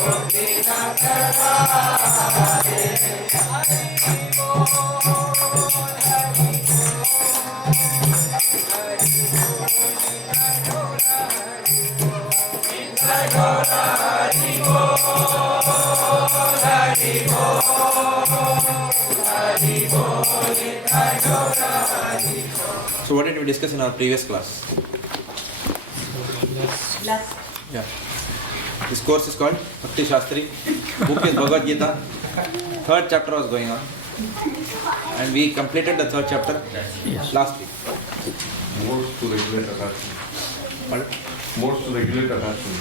So what did we discuss in our previous class? Last. Yeah. This course is called Bhakti Sastri. Book is Bhagavad Gita. Third chapter was going on. And we completed the third chapter last week. Modes to regulate attachment. Pardon? Modes to regulate attachment.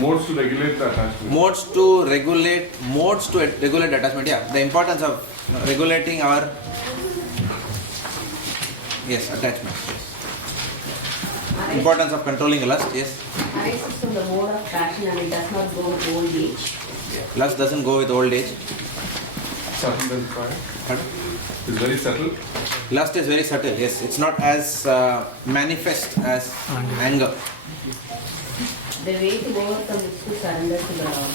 Modes to regulate the attachment. Modes to regulate attachment. Yeah, the importance of regulating our attachment. Importance of controlling lust. Yes. Arises from the mode of passion and it does not go with old age. Lust doesn't go with old age. Subtle and quiet. Pardon? It's very subtle. Lust is very subtle. Yes, it's not as manifest as anger. The way to overcome is to surrender to the Lord.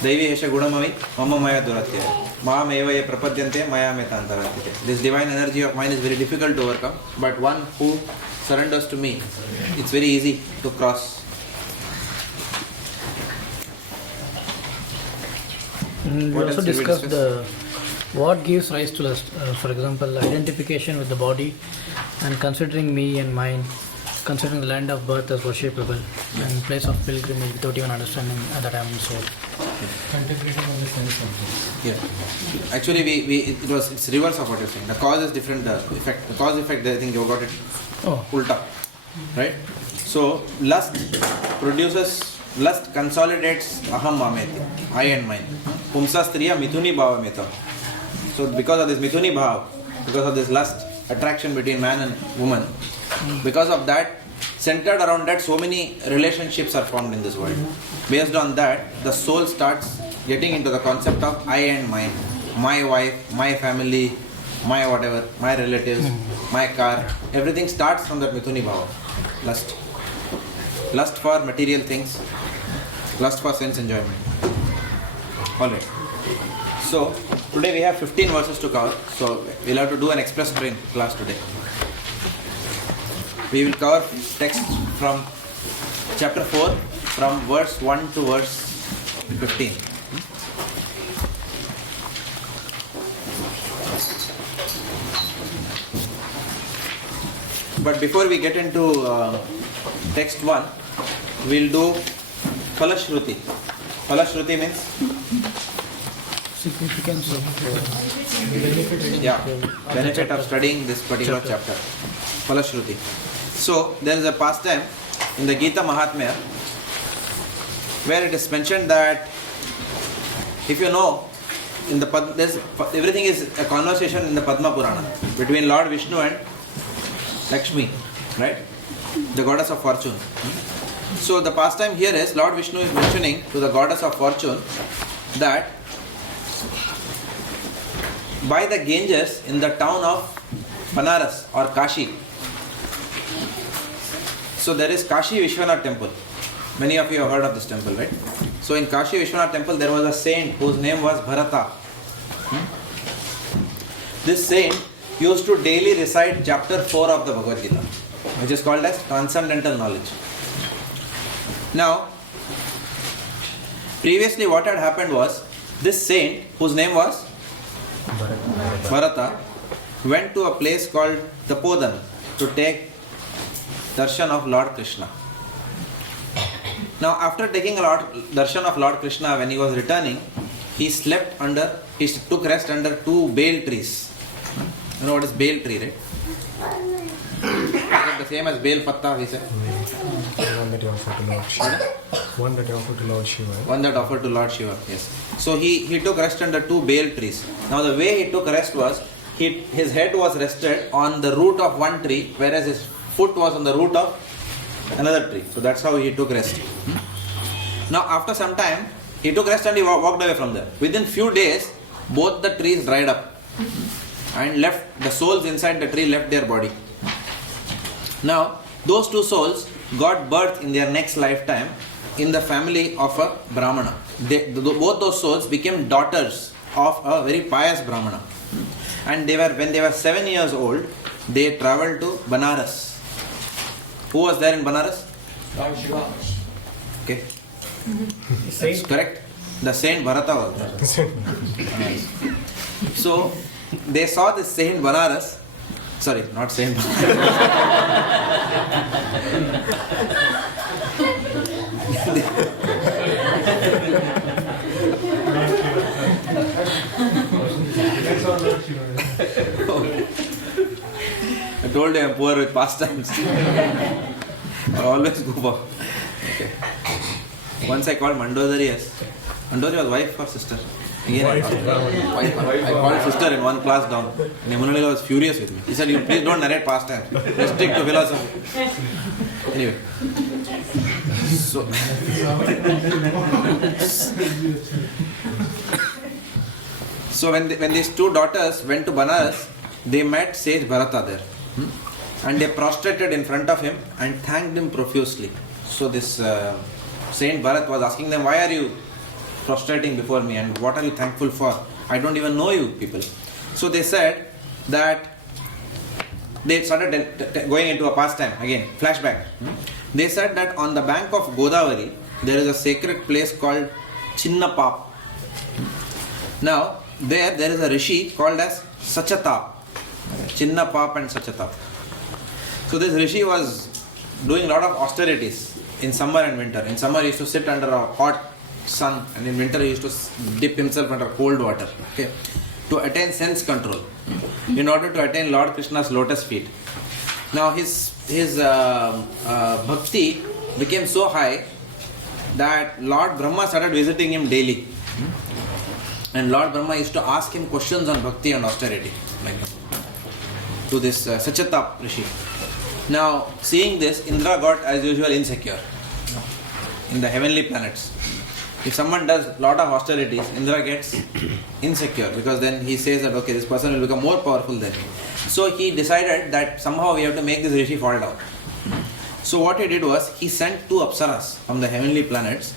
Daivi Hesha Gunamavi, Mama Maya Duratya. Maam Eva Ye Prapadyante, Maya Metantaratya. This divine energy of mine is very difficult to overcome, but one who surrenders to me, it's very easy to cross. We What also else did we discussed discuss? what gives rise to lust. For example, identification with the body and considering me and mine, considering the land of birth as worshipable and place of pilgrimage without even understanding that I am soul. Contemplating on the sense objects. Yeah. Actually, it's reverse of what you're saying. The cause is different. The cause effect. I think you got it. Ulta, right? So lust consolidates aham mameti, I and mine. Pumsa striya mithuni bhava meta. So because of this mithuni bhava, because of this lust attraction between man and woman, because of that, centered around that, so many relationships are formed in this world. Based on that, the soul starts getting into the concept of I and mine. My wife, my family, my whatever, my relatives, my car. Everything starts from that mithuni bhava, lust. Lust for material things, lust for sense enjoyment. Alright. So, today we have 15 verses to cover. So, we'll have to do an express train class today. We will cover text from chapter 4 from verse 1 to verse 15. But before we get into text 1, we'll do Phalashruti. Phalashruti means? Significance of benefit of studying this particular chapter. Phalashruti. So, there is a pastime in the Gita Mahatmya where it is mentioned that if you know, in the everything is a conversation in the Padma Purana between Lord Vishnu and Lakshmi, right? The goddess of fortune. So the pastime here is Lord Vishnu is mentioning to the goddess of fortune that by the Ganges in the town of Banaras or Kashi. So there is Kashi Vishwanath temple. Many of you have heard of this temple, right? So in Kashi Vishwanath temple there was a saint whose name was Bharata. This saint used to daily recite chapter 4 of the Bhagavad Gita, which is called as transcendental knowledge. Now, previously what had happened was, this saint, whose name was Bharata, went to a place called Tapodan to take darshan of Lord Krishna. Now, after taking a darshan of Lord Krishna, when he was returning, he took rest under 2 bale trees. You know what is bale tree, right? Is it the same as bale patta, we say? One that you offer to Lord Shiva. One that you offer to Lord Shiva. One that offered to Lord Shiva, yes. So he took rest under 2 bale trees. Now the way he took rest was, his head was rested on the root of one tree, whereas his foot was on the root of another tree. So that's how he took rest. Now after some time, he took rest and he walked away from there. Within few days, both the trees dried up and the souls inside the tree left their body. Now, those 2 souls got birth in their next lifetime in the family of a Brahmana. Both those souls became daughters of a very pious Brahmana. And when they were 7 years old, they traveled to Banaras. Who was there in Banaras? Okay. That's correct. The Saint Bharata was there. So they saw this Saint Banaras. Sorry, not Saint Banaras. I told you I'm poor with pastimes. I always go for. Okay. Once I called Mandodari as. Mandodari was wife or sister? Again, wife. I called sister in one class down. And Yamunalila was furious with me. He said, "You please don't narrate pastimes. Restrict to philosophy." Anyway. So when these two daughters went to Banaras, they met Sage Bharata there. And they prostrated in front of him and thanked him profusely. So this Saint Bharat was asking them, "Why are you prostrating before me and what are you thankful for? I don't even know you people." So they said that they started going into a pastime again, flashback. They said that on the bank of Godavari there is a sacred place called Chinnapap. Now there is a rishi called as Sachatap. Chinnapap and Sachatap. So this rishi was doing a lot of austerities in summer and winter. In summer he used to sit under a hot sun, and in winter he used to dip himself under cold water, okay, to attain sense control, in order to attain Lord Krishna's lotus feet. Now his bhakti became so high that Lord Brahma started visiting him daily, and Lord Brahma used to ask him questions on bhakti and austerity, like to this Sachatap rishi. Now seeing this, Indra got as usual insecure in the heavenly planets. If someone does a lot of austerities, Indra gets insecure, because then he says that, okay, this person will become more powerful than me. So he decided that somehow we have to make this rishi fall down. So what he did was, he sent two apsaras from the heavenly planets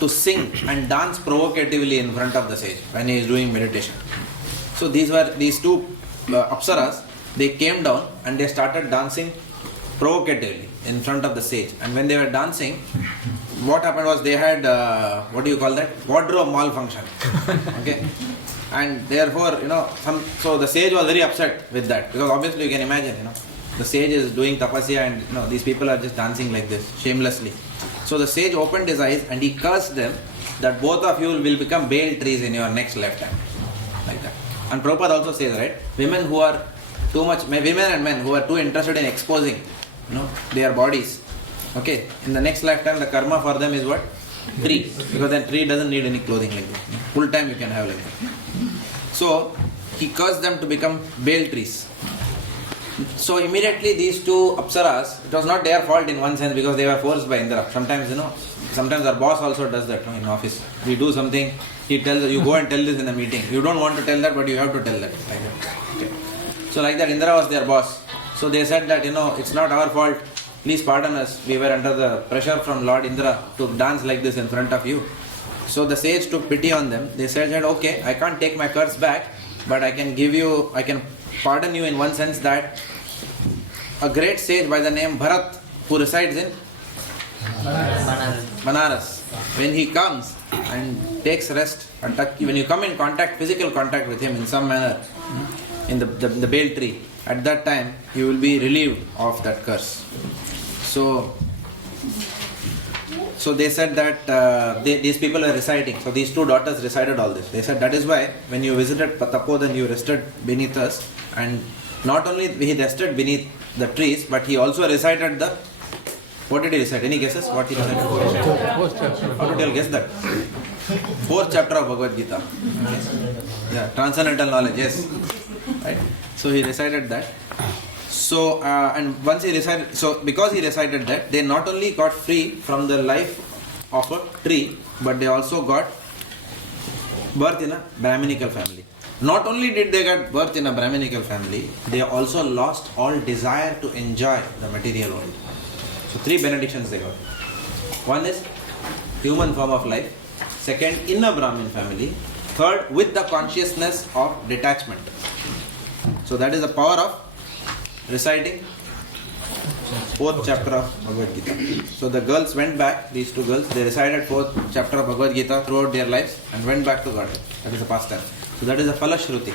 to sing and dance provocatively in front of the sage when he is doing meditation. So these two apsaras, they came down and they started dancing provocatively in front of the sage. And when they were dancing, what happened was they had, wardrobe malfunction. Okay. And therefore, so the sage was very upset with that, because obviously you can imagine, the sage is doing tapasya and these people are just dancing like this, shamelessly. So the sage opened his eyes and he cursed them that both of you will become bale trees in your next lifetime. Like that. And Prabhupada also says, right, women and men who are too interested in exposing their bodies, okay, in the next lifetime the karma for them is what? Tree. Because then tree doesn't need any clothing like that. Full time you can have like that. So he cursed them to become bale trees. So immediately these two apsaras, it was not their fault in one sense, because they were forced by Indra. Sometimes our boss also does that in office. We do something, he tells us, you go and tell this in a meeting. You don't want to tell that, but you have to tell that. Like that. Okay. So like that, Indra was their boss. So they said that, it's not our fault. Please pardon us. We were under the pressure from Lord Indra to dance like this in front of you. So the sage took pity on them. They said that, okay, I can't take my curse back, but I can pardon you in one sense, that a great sage by the name Bharat, who resides in Banaras, when he comes and takes rest, and when you come in physical contact with him in some manner, in the bale tree, at that time you will be relieved of that curse. So they said that these people were reciting. So these two daughters recited all this. They said that is why when you visited Tapodhan, you rested beneath us, and not only he rested beneath the trees, but he also recited what did he recite? Any guesses? What he recited? Fourth chapter. How did you guess that? 4th chapter of Bhagavad Gita. Okay. Yeah, transcendental knowledge, yes. Right? So he recited that. So, and once he recited, because he recited that, they not only got free from the life of a tree, but they also got birth in a Brahminical family. Not only did they get birth in a Brahminical family, they also lost all desire to enjoy the material world. So 3 benedictions they got. One is human form of life. Second, in a Brahmin family. Third, with the consciousness of detachment. So that is the power of reciting 4th chapter of Bhagavad Gita. So the girls went back, these 2 girls, they recited 4th chapter of Bhagavad Gita throughout their lives and went back to Godhead. That is the pastime. So that is the Falashruti.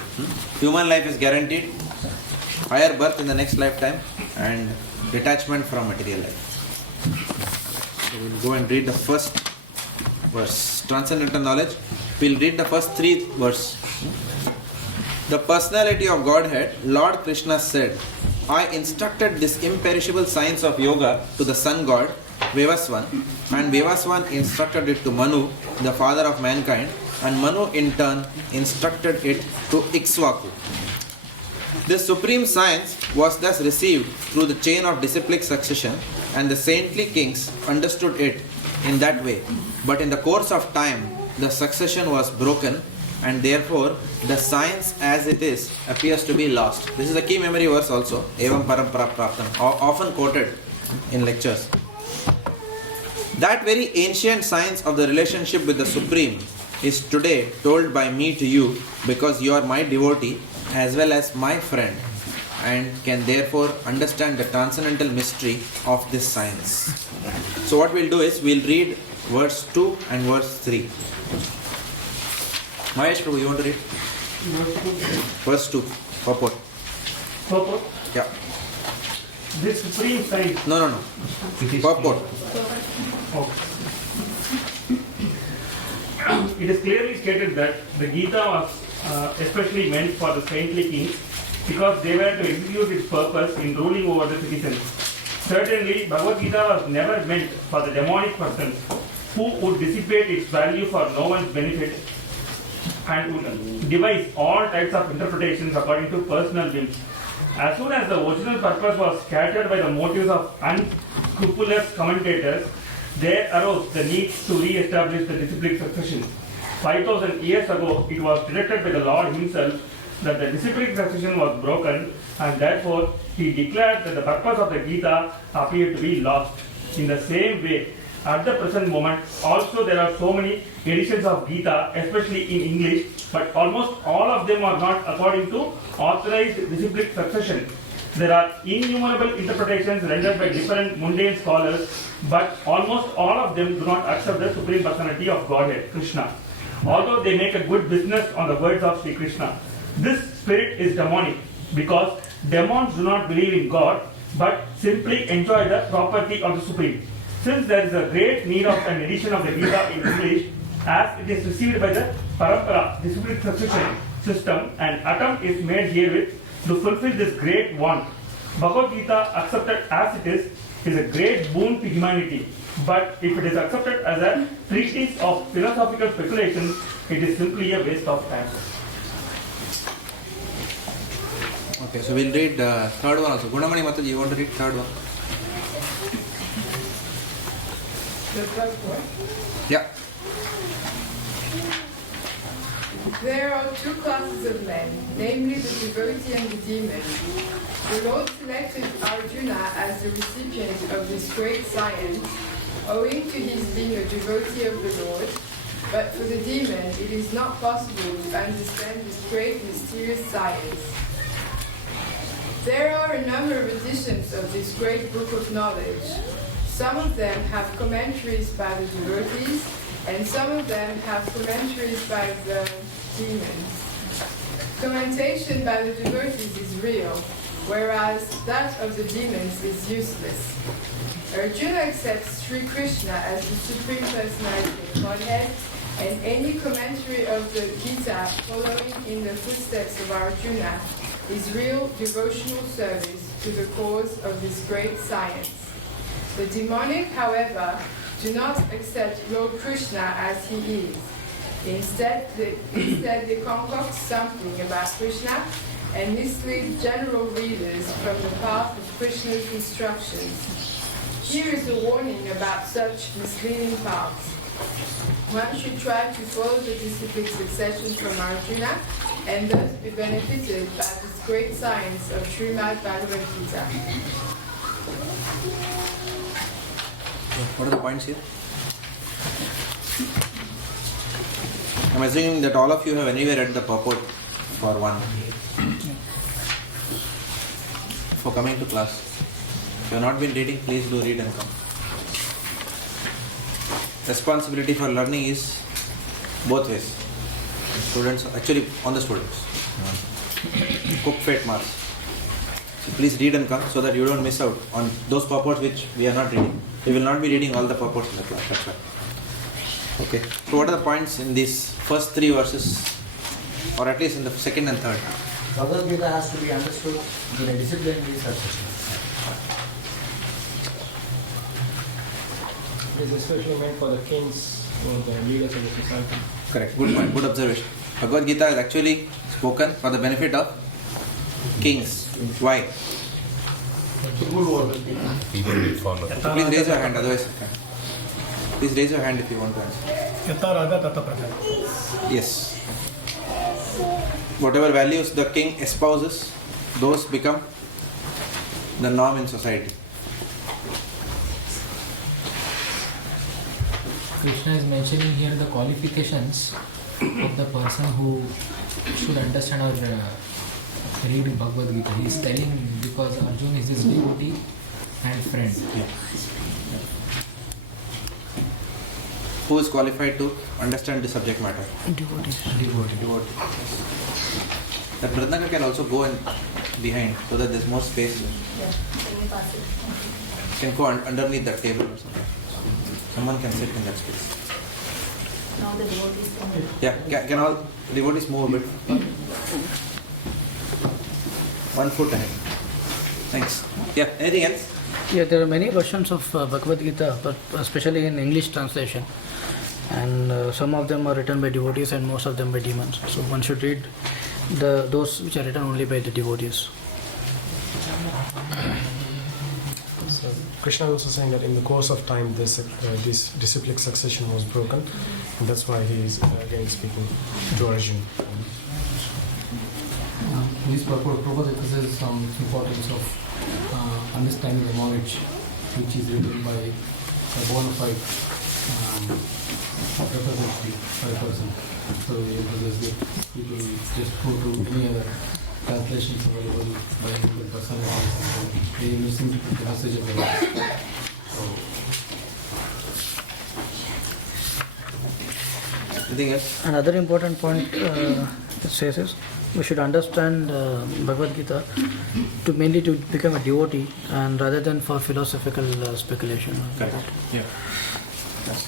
Human life is guaranteed, higher birth in the next lifetime, and detachment from material life. So we will go and read the first verse. Transcendental knowledge. We will read the first 3 verses. The personality of Godhead, Lord Krishna said, I instructed this imperishable science of yoga to the sun god, Vevaswan, and Vevaswan instructed it to Manu, the father of mankind, and Manu in turn instructed it to Ikshvaku. This supreme science was thus received through the chain of disciplic succession, and the saintly kings understood it in that way. But in the course of time, the succession was broken, and therefore the science as it is appears to be lost. This is a key memory verse also, Evam Parampara Praptam, often quoted in lectures. That very ancient science of the relationship with the Supreme is today told by me to you, because you are my devotee as well as my friend, and can therefore understand the transcendental mystery of this science. So what we'll do is, we'll read verse 2 and verse 3. Mahesh Prabhu, you want to read? Verse 2, purport. Purport? Yeah. This supreme science. No. Purport. Okay. It is clearly stated that the Gita was especially meant for the saintly kings, because they were to execute its purpose in ruling over the citizens. Certainly, Bhagavad Gita was never meant for the demonic persons who would dissipate its value for no one's benefit and would devise all types of interpretations according to personal whims. As soon as the original purpose was scattered by the motives of unscrupulous commentators, there arose the need to re-establish the disciplic succession. 5,000 years ago, it was directed by the Lord himself that the disciplic succession was broken, and therefore he declared that the purpose of the Gita appeared to be lost. In the same way, at the present moment, also there are so many editions of Gita, especially in English, but almost all of them are not according to authorized disciplic succession. There are innumerable interpretations rendered by different mundane scholars, but almost all of them do not accept the Supreme Personality of Godhead, Krishna, although they make a good business on the words of Sri Krishna. This spirit is demonic, because demons do not believe in God, but simply enjoy the property of the Supreme. Since there is a great need of an edition of the Gita in English, as it is received by the Parampara, disciplic succession system, an attempt is made herewith to fulfill this great want. Bhagavad Gita, accepted as it is a great boon to humanity. But if it is accepted as a treatise of philosophical speculation, it is simply a waste of time. Okay, so we'll read third one also. Gunamani Mataji, you want to read third one? The first one. Yeah. There are 2 classes of men, namely the devotee and the demon. The Lord selected Arjuna as the recipient of this great science, owing to his being a devotee of the Lord, but for the demon it is not possible to understand this great mysterious science. There are a number of editions of this great book of knowledge. Some of them have commentaries by the devotees, and some of them have commentaries by the demons. Commentation by the devotees is real, whereas that of the demons is useless. Arjuna accepts Sri Krishna as the Supreme Personality of Godhead, and any commentary of the Gita following in the footsteps of Arjuna is real devotional service to the cause of this great science. The demonic, however, do not accept Lord Krishna as he is. Instead, they concoct something about Krishna and mislead general readers from the path of Krishna's instructions. Here is a warning about such misleading paths. One should try to follow the disciplic succession from Arjuna and thus be benefited by this great science of Srimad Bhagavad Gita. What are the points here? I'm assuming that all of you have anyway read the purport for one. For coming to class. If you have not been reading, please do read and come. Responsibility for learning is both ways. Students, actually on the students. Cook fate marks. So please read and come so that you don't miss out on those purports which we are not reading. We will not be reading all the purports in the class. That's why. Okay. So what are the points in these first 3 verses, or at least in the second and third? Bhagavad Gita has to be understood in a disciplined succession. It is especially meant for the kings or the leaders of the society. Correct. Good point. Good observation. Bhagavad Gita is actually spoken for the benefit of kings. Why? People will follow. So please raise your hand. Otherwise, please raise your hand if you want to answer. Yes. Whatever values the king espouses, those become the norm in society. Krishna is mentioning here the qualifications of the person who should understand or read Bhagavad Gita. He is telling because Arjuna is his devotee and friend. Yeah. Who is qualified to understand the subject matter? Devotees. Devotee. That Mridanga can also go in behind so that there's more space. Yeah. Can we pass it? Can go underneath that table or something. Someone can sit in that space. Now the devotees can. Yeah, can all devotees move a bit? 1 foot ahead. Thanks. Yeah, anything else? Yeah, there are many versions of Bhagavad Gita, but especially in English translation. And some of them are written by devotees and most of them by demons. So one should read those which are written only by the devotees. So Krishna is also saying that in the course of time, this disciplic succession was broken, and that's why he is again speaking to Arjuna. This purpose emphasizes some importance of understanding the knowledge which is written by a bona fide representative by a person. So it emphasizes that people just go to any other translations available by the person and they misinterpret the message of the Lord. So, Anything else? Another important point it says is we should understand Bhagavad Gita to mainly to become a devotee and rather than for philosophical speculation. Correct. Yeah.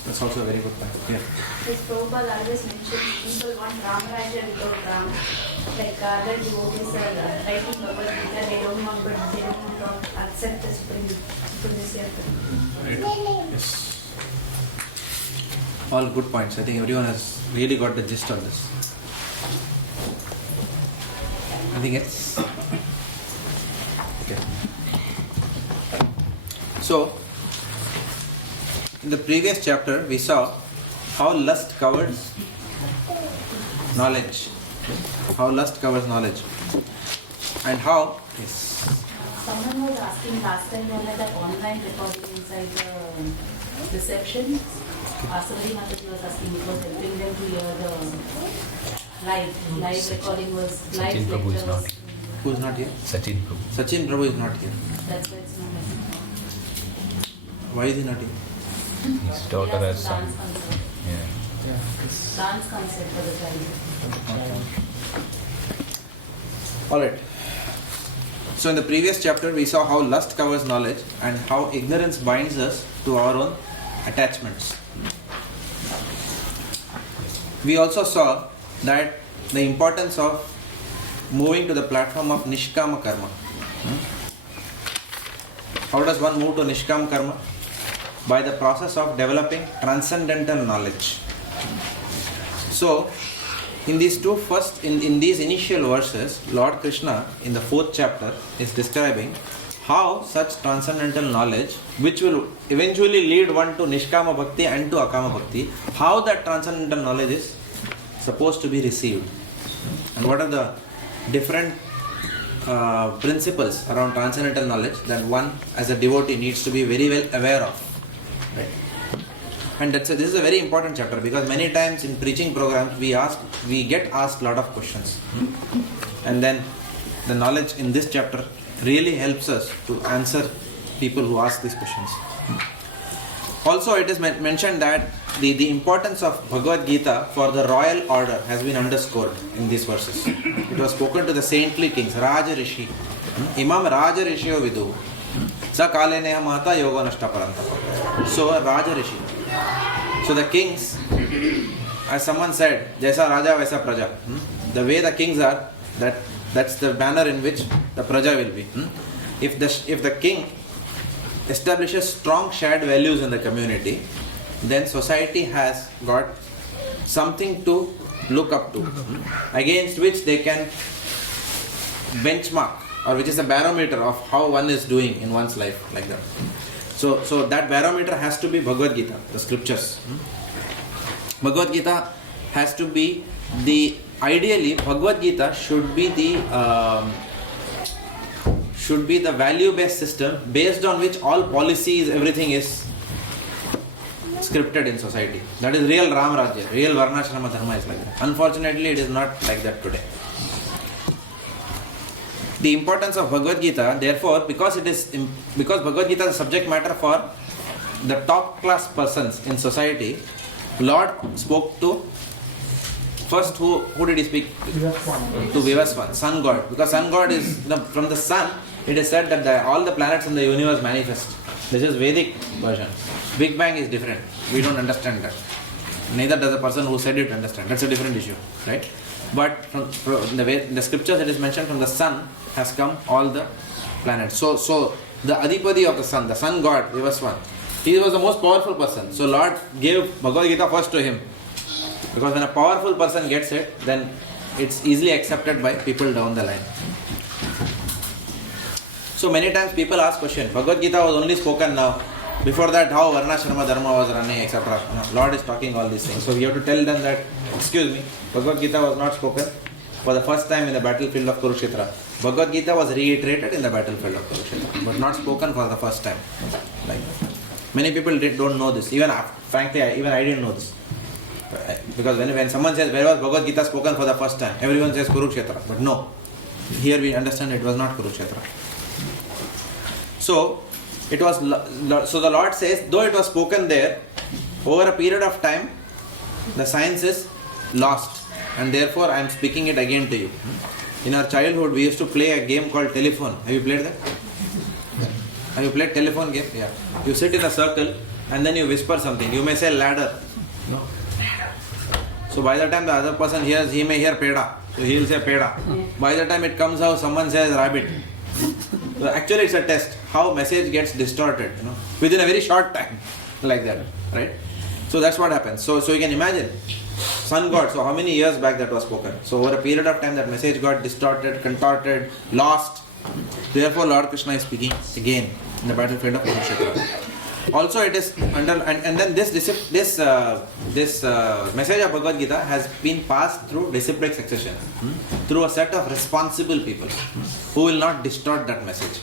That's also a very good point. Yeah. As Prabhupada always mentions, people want Ramaraja without Ram. Like other devotees are writing Bhagavad Gita, they don't want to accept the supremacy of the Yes. All good points. I think everyone has really got the gist of this. Anything else? Okay. So, in the previous chapter, we saw how lust covers knowledge. How lust covers knowledge. And how... Yes. Someone was asking last time whether that online recording inside the reception. Asawari Mataji was asking it was helping them to hear the live recording was live. Sachin Prabhu is not here. Who is not here? Sachin Prabhu. Sachin Prabhu is not here. That's why it's not happening. Why is he not here? His daughter has some. Dance concert. Yeah. Dance concert for the child. Alright. So in the previous chapter we saw how lust covers knowledge and how ignorance binds us to our own attachments. We also saw that the importance of moving to the platform of Nishkama Karma. How does one move to Nishkama Karma? By the process of developing transcendental knowledge. So, in these in these initial verses, Lord Krishna in the 4th chapter is describing how such transcendental knowledge, which will eventually lead one to Nishkama Bhakti and to Akama Bhakti, how that transcendental knowledge is supposed to be received. And what are the different principles around transcendental knowledge that one as a devotee needs to be very well aware of. Right? And this is a very important chapter, because many times in preaching programs we get asked a lot of questions, and then the knowledge in this chapter really helps us to answer people who ask these questions. Also, it is mentioned that the importance of Bhagavad Gita for the royal order has been underscored in these verses. It was spoken to the saintly kings, Raja Rishi. Imam Raja Rishio Vidu. Sa kale neha mahata yoga nashta parantapa. So, Raja Rishi. So, the kings, as someone said, Jaisa Raja Vaisa Praja. The way the kings are, that's the manner in which the Praja will be. If the king establishes strong shared values in the community, then society has got something to look up to, against which they can benchmark, or which is a barometer of how one is doing in one's life, like that. So that barometer has to be Bhagavad Gita, the scriptures. Bhagavad Gita has to be ideally Bhagavad Gita should be the value-based system based on which all policies, everything is scripted in society. That is real Ram Rajya, real Varnashrama Dharma is like that. Unfortunately, it is not like that today. The importance of Bhagavad Gita, therefore, because Bhagavad Gita is a subject matter for the top class persons in society, Lord spoke to first who did he speak to? To Vivaswan, sun god. Because sun god is from the sun. It is said that all the planets in the universe manifest. This is Vedic version. Big Bang is different. We don't understand that. Neither does the person who said it understand. That's a different issue, right? But from the scriptures, it is mentioned from the sun has come all the planets. So the Adipati of the sun god, Vivaswan, he was the most powerful person. So Lord gave Bhagavad Gita first to him. Because when a powerful person gets it, then it's easily accepted by people down the line. So many times people ask question, Bhagavad Gita was only spoken now. Before that, how Varnashrama Dharma was running, etc. Lord is talking all these things. So we have to tell them that, excuse me, Bhagavad Gita was not spoken for the first time in the battlefield of Kurukshetra. Bhagavad Gita was reiterated in the battlefield of Kurukshetra, but not spoken for the first time. Like many people don't know this. Frankly, I didn't know this. Because when someone says, where was Bhagavad Gita spoken for the first time? Everyone says Kurukshetra. But no. Here we understand it was not Kurukshetra. So the Lord says, though it was spoken there, over a period of time, the science is lost. And therefore I am speaking it again to you. In our childhood, we used to play a game called telephone. Have you played that? Have you played telephone game? Yeah. You sit in a circle and then you whisper something. You may say ladder. No. So by the time the other person hears, he may hear peda. So he will say peda. By the time it comes out, someone says rabbit. So actually it's a test. How message gets distorted, within a very short time. Like that, right? So that's what happens. So you can imagine. Sun god, so how many years back that was spoken? So over a period of time that message got distorted, contorted, lost. Therefore Lord Krishna is speaking again in the battlefield of Kurukshetra. Also it is and then this message of Bhagavad Gita has been passed through disciplic succession, through a set of responsible people who will not distort that message.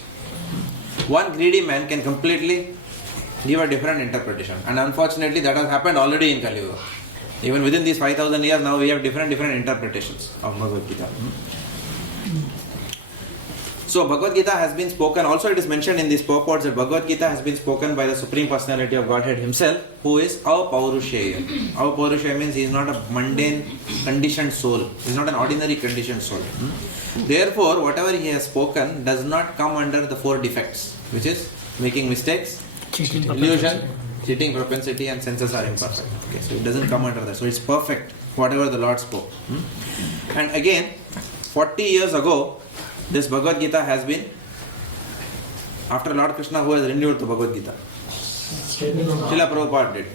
One greedy man can completely give a different interpretation, and unfortunately that has happened already in Kali Yuga. Even within these 5,000 years now we have different interpretations of Bhagavad Gita. So Bhagavad Gita has been spoken, also it is mentioned in these purports that Bhagavad Gita has been spoken by the Supreme Personality of Godhead himself, who is Apaurushaya. Apaurushaya means he is not a mundane conditioned soul. He is not an ordinary conditioned soul. Therefore, whatever he has spoken does not come under the 4 defects, which is making mistakes, illusion, cheating propensity, and senses are imperfect. Okay, so it doesn't come under that. So it's perfect, whatever the Lord spoke. And again, 40 years ago, this Bhagavad Gita has been, after Lord Krishna who has renewed the Bhagavad Gita. Srila Prabhupada did.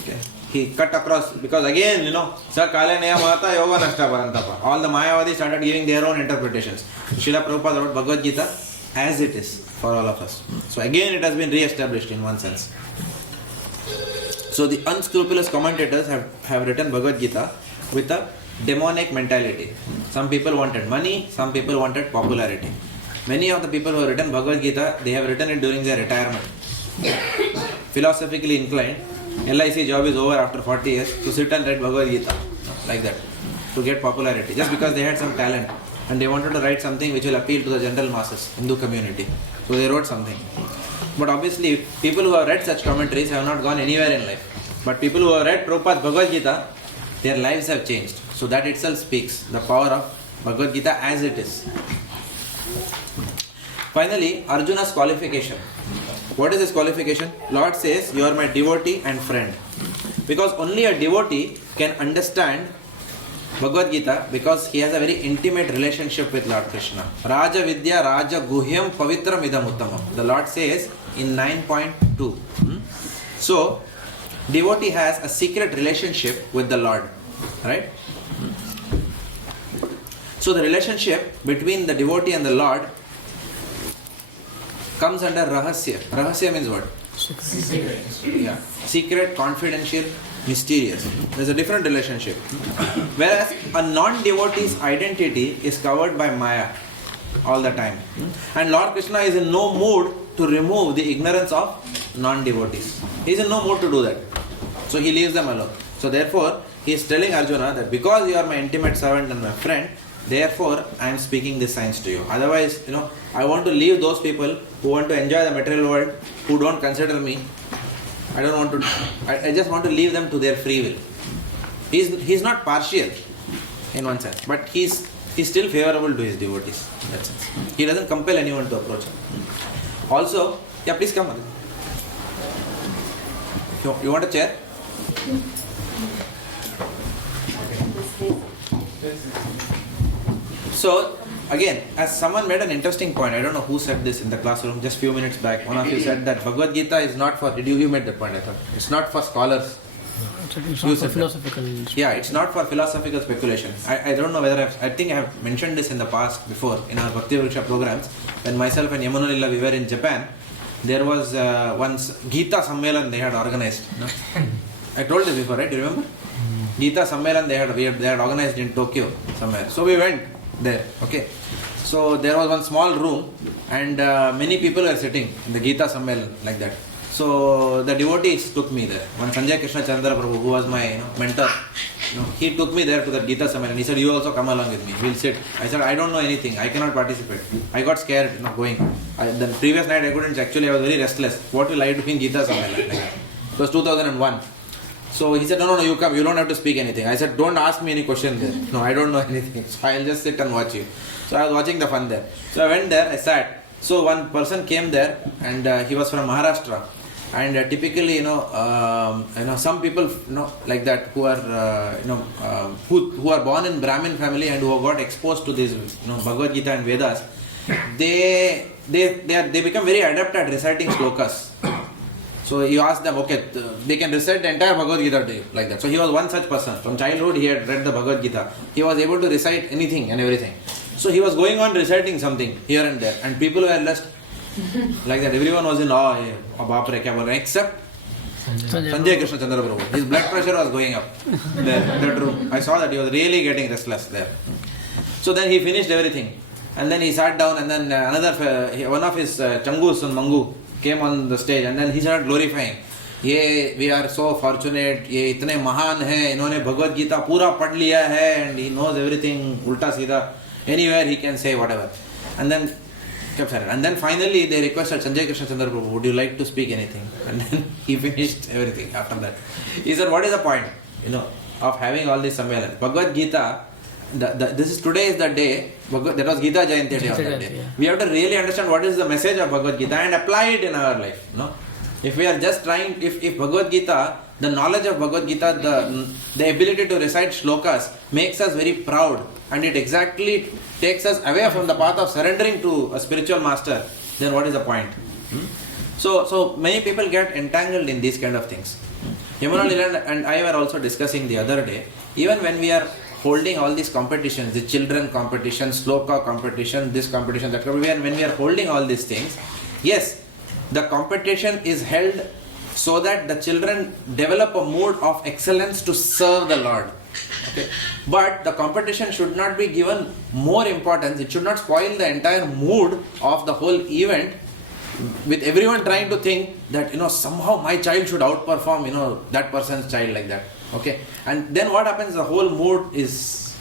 Okay. He cut across, because again, Sa kale neya mahata yoga nashta parantapa. All the Mayavadis started giving their own interpretations. Srila Prabhupada wrote Bhagavad Gita as it is for all of us. So again it has been re-established in one sense. So the unscrupulous commentators have written Bhagavad Gita with a demonic mentality. Some people wanted money, some people wanted popularity. Many of the people who have written Bhagavad Gita, they have written it during their retirement. philosophically inclined, LIC job is over after 40 years, so sit and read Bhagavad Gita, like that, to get popularity, just because they had some talent and they wanted to write something which will appeal to the general masses, Hindu community. So they wrote something. But obviously, people who have read such commentaries have not gone anywhere in life. But people who have read Prabhupada's Bhagavad Gita, their lives have changed. So that itself speaks the power of Bhagavad Gita as it is. Finally, Arjuna's qualification. What is his qualification? Lord says, you are my devotee and friend. Because only a devotee can understand Bhagavad Gita, because he has a very intimate relationship with Lord Krishna. Raja Vidya Raja Guhyam Pavitram Idam Uttamam. The Lord says in 9.2. So, devotee has a secret relationship with the Lord. Right? So the relationship between the devotee and the Lord comes under Rahasya. Rahasya means what? Secret. Yeah. Secret, confidential, mysterious. There's a different relationship. Whereas a non-devotee's identity is covered by Maya all the time. And Lord Krishna is in no mood to remove the ignorance of non-devotees. He is in no mood to do that. So he leaves them alone. So therefore, he is telling Arjuna that because you are my intimate servant and my friend, therefore I am speaking this science to you. Otherwise, I want to leave those people who want to enjoy the material world, who don't consider me. I just want to leave them to their free will. He's not partial in one sense, but he's still favorable to his devotees in that sense. He doesn't compel anyone to approach him. Also, yeah, please come. You want a chair? So, again, as someone made an interesting point, I don't know who said this in the classroom just few minutes back. One of you said that Bhagavad Gita is not for, you made the point, I thought. It's not for scholars. It's not for philosophical. Yeah, it's not for philosophical speculation. I don't know whether I think I have mentioned this in the past before in our Bhakti Vriksha programs. When myself and Yamunalila, we were in Japan, there was once Gita Sammelan they had organized. No? I told this before, right? Do you remember? Gita Sammelan they had organized in Tokyo somewhere. So we went there. Okay. So there was one small room and many people were sitting in the Gita Sammelan like that. So the devotees took me there. One Sanjay Krishna Chandra Prabhu, who was my mentor, he took me there to the Gita Sammelan. He said, you also come along with me. We'll sit. I said, I don't know anything. I cannot participate. I got scared not going. The previous night I couldn't. Actually, I was very restless. What will I do in Gita Sammelan? It was 2001. So he said, no, you come. You don't have to speak anything. I said, don't ask me any question there. No, I don't know anything. So I'll just sit and watch you. So I was watching the fun there. So I went there. I sat. So one person came there and he was from Maharashtra. And typically, some people, like that, who are, who are born in Brahmin family and who got exposed to this, Bhagavad Gita and Vedas, they become very adept at reciting slokas. So you ask them, okay, they can recite the entire Bhagavad Gita to you, like that. So he was one such person. From childhood, he had read the Bhagavad Gita. He was able to recite anything and everything. So he was going on reciting something here and there, and people were just like that. Everyone was in awe, except Sanjay Krishna Chandra Prabhu. His blood pressure was going up there in that room. I saw that he was really getting restless there. So then he finished everything, and then he sat down, and then one of his Changus and Mangu came on the stage, and then he started glorifying. We are so fortunate, ये इतने महान हैं, इन्होंने भगवद गीता पूरा पढ़ लिया है, and he knows everything, उल्टा सीधा, anywhere he can say whatever. And then kept silent. And then finally they requested Sanjay Krishna Chandra Prabhu, would you like to speak anything? And then he finished everything after that. He said, what is the point, of having all this sammelan? Bhagavad Gita, today is the day, that was Gita Jayanti day of that day. Yeah. We have to really understand what is the message of Bhagavad Gita and apply it in our life. If we are just trying, if Bhagavad Gita, the knowledge of Bhagavad Gita, the ability to recite shlokas makes us very proud, and it exactly takes us away from the path of surrendering to a spiritual master, then what is the point? So many people get entangled in these kind of things. Yamuna Leela and I were also discussing the other day, even when we are holding all these competitions, the children competition, sloka competition, this competition, that competition, when we are holding all these things, yes, the competition is held so that the children develop a mood of excellence to serve the Lord. Okay. But the competition should not be given more importance. It should not spoil the entire mood of the whole event with everyone trying to think that, somehow my child should outperform, that person's child like that. Okay? And then what happens, the whole mood is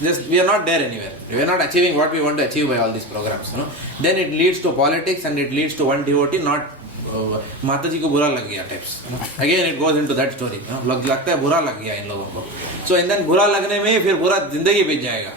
just, we are not there anywhere. We are not achieving what we want to achieve by all these programs. Then it leads to politics and it leads to one devotee not Mataji ko bura lag gaya types. Again it goes into that story. Lagta hai bura lag gaya in logon ko. So and then bura lagne mein fir pura zindagi beet jayega.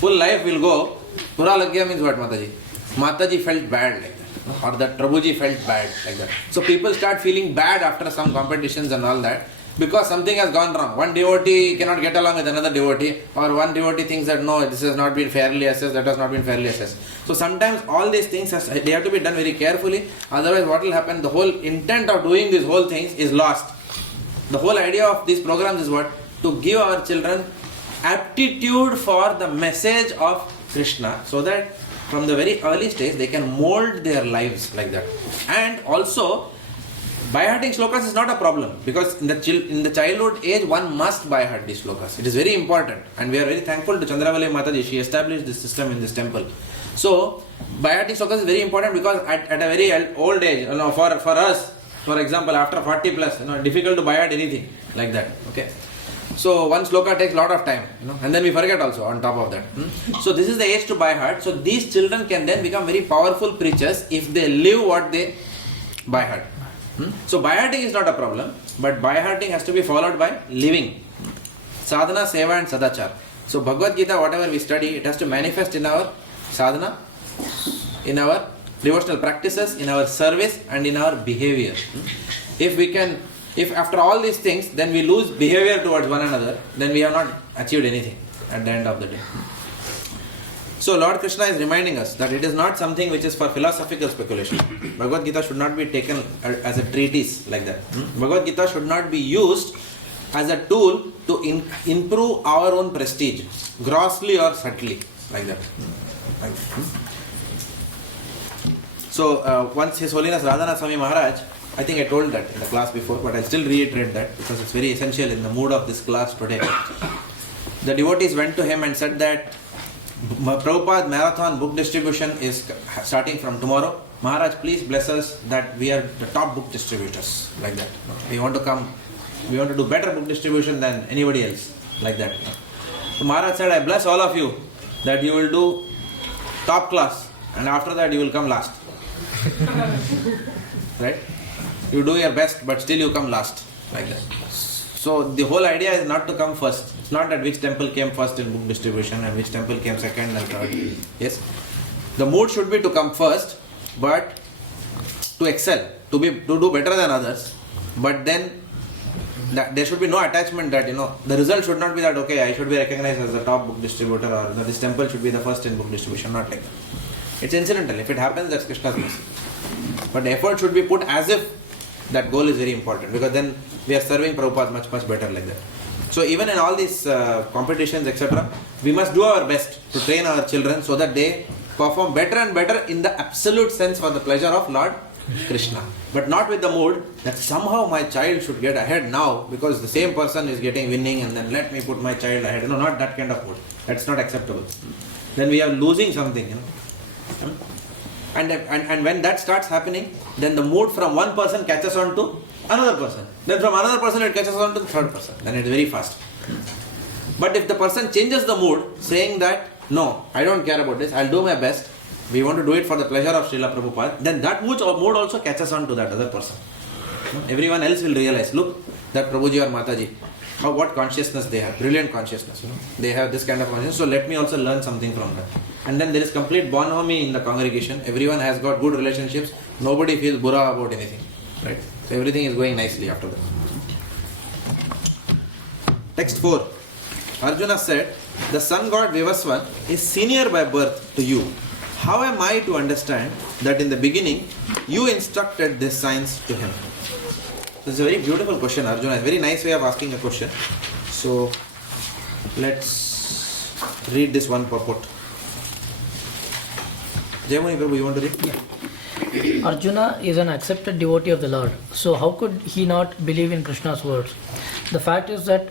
Full life will go. Bura lag gaya means what, Mataji? Mataji felt bad like that. Or that Prabhuji felt bad like that. So people start feeling bad after some competitions and all that, because something has gone wrong. One devotee cannot get along with another devotee, or one devotee thinks that no, this has not been fairly assessed, that has not been fairly assessed. So sometimes all these things, they have to be done very carefully, otherwise what will happen, the whole intent of doing these whole things is lost. The whole idea of these programs is what? To give our children aptitude for the message of Krishna, so that from the very early stage they can mold their lives like that. And also, by hearting shlokas is not a problem, because in the childhood age one must by heart these shlokas. It is very important, and we are very thankful to Chandravalli Mataji. She established this system in this temple. So by hearting shlokas is very important, because at a very old age, for us, for example, after 40 plus, difficult to by heart anything like that. Okay. So one sloka takes a lot of time, and then we forget also on top of that. So this is the age to by heart. So these children can then become very powerful preachers if they live what they by heart. So by hearting is not a problem, but by hearting has to be followed by living. Sadhana, seva and sadachar. So Bhagavad Gita, whatever we study, it has to manifest in our sadhana, in our devotional practices, in our service and in our behavior. If after all these things, then we lose behavior towards one another, then we have not achieved anything at the end of the day. So Lord Krishna is reminding us that it is not something which is for philosophical speculation. Bhagavad Gita should not be taken as a treatise like that. Bhagavad Gita should not be used as a tool to improve our own prestige, grossly or subtly like that. So once His Holiness Radhanath Swami Maharaj, I think I told that in the class before, but I'll still reiterate that because it's very essential in the mood of this class today. The devotees went to him and said that Prabhupada Marathon book distribution is starting from tomorrow. Maharaj, please bless us that we are the top book distributors like that. We want to do better book distribution than anybody else like that. So Maharaj said, I bless all of you that you will do top class and after that you will come last. Right? You do your best but still you come last like that. So the whole idea is not to come first. It's not that which temple came first in book distribution and which temple came second and third. Yes. The mood should be to come first, but to excel, to do better than others. But then there should be no attachment that, the result should not be that, okay, I should be recognized as the top book distributor or this temple should be the first in book distribution. Not like that. It's incidental. If it happens, that's Krishna's mercy. But the effort should be put as if that goal is very important, because then we are serving Prabhupada much better like that. So even in all these competitions, etc., we must do our best to train our children so that they perform better and better in the absolute sense for the pleasure of Lord Krishna. But not with the mood that somehow my child should get ahead now because the same person is winning and then let me put my child ahead. Not that kind of mood. That's not acceptable. Then we are losing something. And when that starts happening, then the mood from one person catches on to another person. Then from another person it catches on to the third person. Then it's very fast. But if the person changes the mood, saying that, no, I don't care about this, I'll do my best, we want to do it for the pleasure of Srila Prabhupada, then that mood also catches on to that other person. Everyone else will realize, look, that Prabhuji or Mataji, what consciousness they have, brilliant consciousness. They have this kind of consciousness, so let me also learn something from them. And then there is complete bonhomie in the congregation. Everyone has got good relationships. Nobody feels bura about anything. Right? So everything is going nicely after that. Text 4. Arjuna said, the sun god Vivasvat is senior by birth to you. How am I to understand that in the beginning you instructed this science to him? This is a very beautiful question, Arjuna. It's a very nice way of asking a question. So let's read this one purport. Jayamani Prabhu, you want to read? Yeah. Arjuna is an accepted devotee of the Lord. So how could he not believe in Krishna's words? The fact is that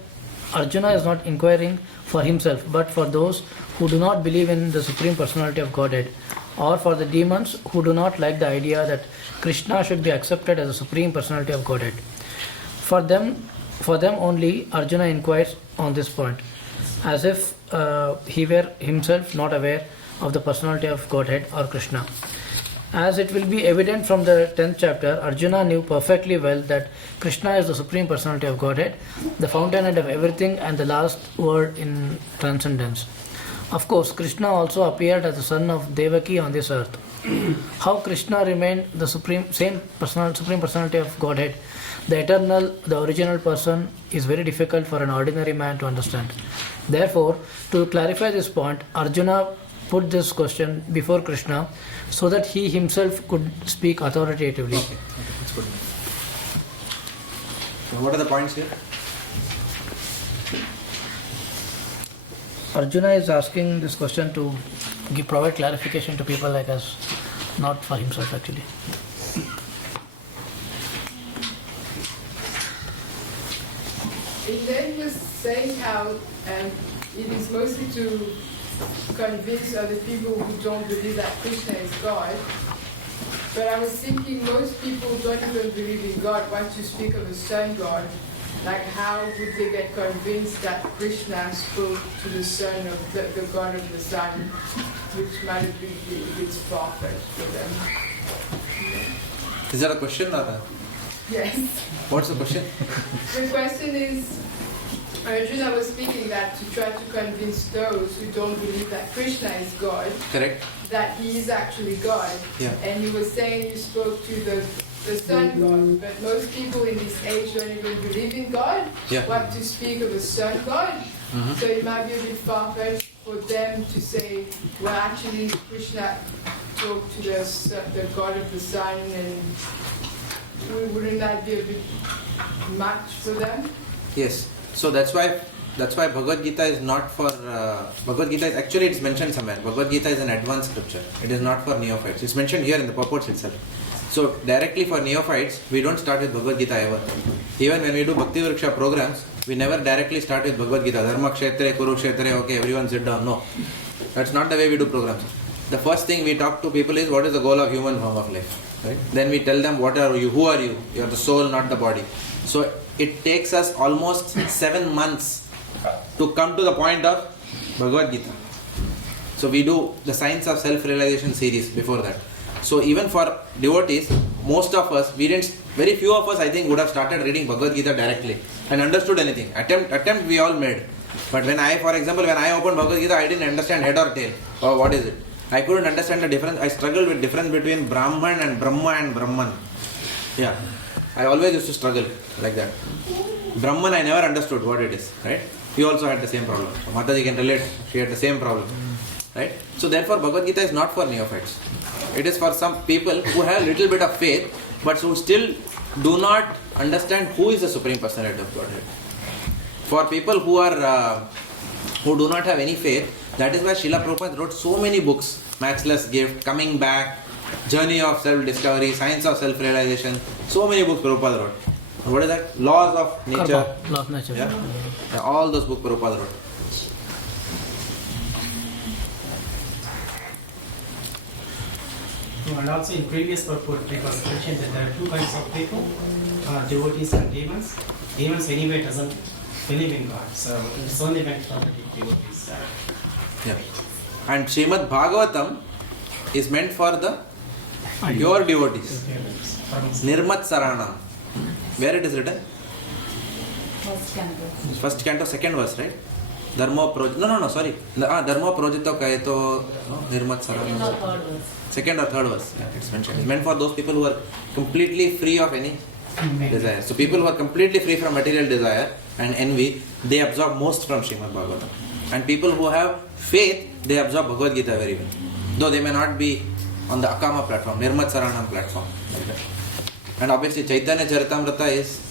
Arjuna is not inquiring for himself, but for those who do not believe in the Supreme Personality of Godhead, or for the demons who do not like the idea that Krishna should be accepted as a Supreme Personality of Godhead. For them only, Arjuna inquires on this point, as if he were himself not aware of the personality of Godhead or Krishna. As it will be evident from the 10th chapter, Arjuna knew perfectly well that Krishna is the Supreme Personality of Godhead, the fountainhead of everything and the last word in transcendence. Of course, Krishna also appeared as the son of Devaki on this earth. How Krishna remained the Supreme Personality of Godhead, the eternal, the original person, is very difficult for an ordinary man to understand. Therefore, to clarify this point, Arjuna put this question before Krishna so that he himself could speak authoritatively. Okay, that's good. So what are the points here? Arjuna is asking this question to provide clarification to people like us, not for himself actually. And then he was saying how it is mostly to convince other people who don't believe that Krishna is God. But I was thinking most people don't even believe in God. Once you speak of a sun God, like how would they get convinced that Krishna spoke to the son of the God of the sun, which might be a bit far-fetched for them. Is that a question or a... Yes. What's the question? The question is, Arjuna was speaking that to try to convince those who don't believe that Krishna is God, Correct. that he is actually God. Yeah. And he was saying you spoke to the sun God, but most people in this age don't even believe in God. Yeah. What to speak of a sun God? Mm-hmm. So it might be a bit far-fetched for them to say, well, actually Krishna talked to the God of the sun, and wouldn't that be a bit much for them? Yes. So that's why Bhagavad Gita is not for Bhagavad Gita is actually, it's mentioned somewhere. Bhagavad Gita is an advanced scripture. It is not for neophytes. It's mentioned here in the purports itself. So directly for neophytes, we don't start with Bhagavad Gita ever. Even when we do Bhakti Vriksha programs, we never directly start with Bhagavad Gita. Dharma Kshetre, Kuru Kshetre, okay, everyone sit down. No. That's not the way we do programs. The first thing we talk to people is what is the goal of human form of life. Right? Then we tell them what are you, who are you? You are the soul, not the body. So it takes us almost 7 months to come to the point of Bhagavad Gita. So we do the Science of Self-Realization series before that. So even for devotees, most of us, very few of us I think would have started reading Bhagavad Gita directly and understood anything. Attempt we all made. But for example, when I opened Bhagavad Gita, I didn't understand head or tail. Or what is it? I couldn't understand the difference. I struggled with difference between Brahman and Brahma and Brahman. Yeah. I always used to struggle like that. Brahman, I never understood what it is. Right? He also had the same problem. So Mataji can relate. She had the same problem. Right? So therefore Bhagavad Gita is not for neophytes. It is for some people who have a little bit of faith but who still do not understand who is the Supreme Personality of Godhead. For people who do not have any faith, that is why Srila Prabhupada wrote so many books. Matchless Gift, Coming Back, Journey of Self-Discovery, Science of Self-Realization. So many books Prabhupada wrote. What is that? Laws of Nature. Karma, Law of Nature. Yeah, all those books Prabhupada wrote. And also in previous purport it was mentioned that there are two kinds of people, devotees and demons. Demons anyway doesn't believe in God, so it's only meant for the devotees. Yeah. And Srimad Bhagavatam is meant for the pure devotees. Nirmat Saranam. Where it is written? First canto, second verse, right? Dharma Projito. Sorry. Dharma Projito Kayeto Nirmat Saranam. Second or third verse. Yeah, it's mentioned. It's meant for those people who are completely free of any desire. So people who are completely free from material desire and envy, they absorb most from Srimad Bhagavatam. And people who have faith, they absorb Bhagavad Gita very well. Though they may not be on the Akama platform, Nirmat Saranam platform. Like that. And obviously Chaitanya Charitamrita is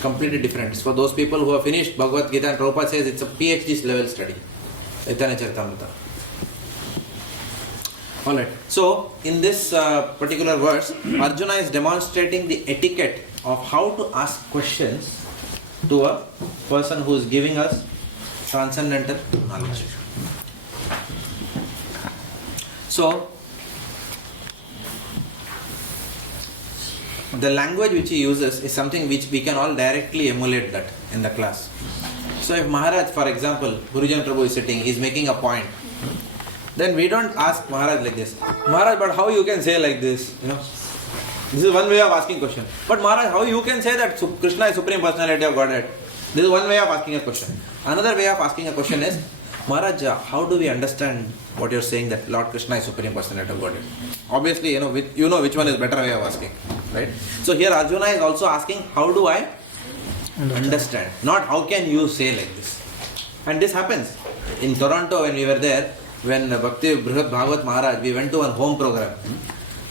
completely different. It's for those people who have finished Bhagavad Gita, and Prabhupada says it's a PhD level study. Chaitanya Charitamrita. Alright, so in this particular verse, Arjuna is demonstrating the etiquette of how to ask questions to a person who is giving us transcendental knowledge. So, the language which he uses is something which we can all directly emulate that in the class. So if Maharaj, for example, Gurujan Prabhu is sitting, he is making a point, then we don't ask Maharaj like this, Maharaj, but how you can say like this? This is one way of asking question. But Maharaj, how you can say that Krishna is Supreme Personality of Godhead? This is one way of asking a question. Another way of asking a question is, Maharaj, how do we understand what you're saying that Lord Krishna is Supreme Personality of Godhead? Obviously, you know which one is better way of asking, right? So here Arjuna is also asking, how do I understand? Not how can you say like this? And this happens. In Toronto, when we were there, when Bhakti Bhagavad Maharaj, we went to a home program.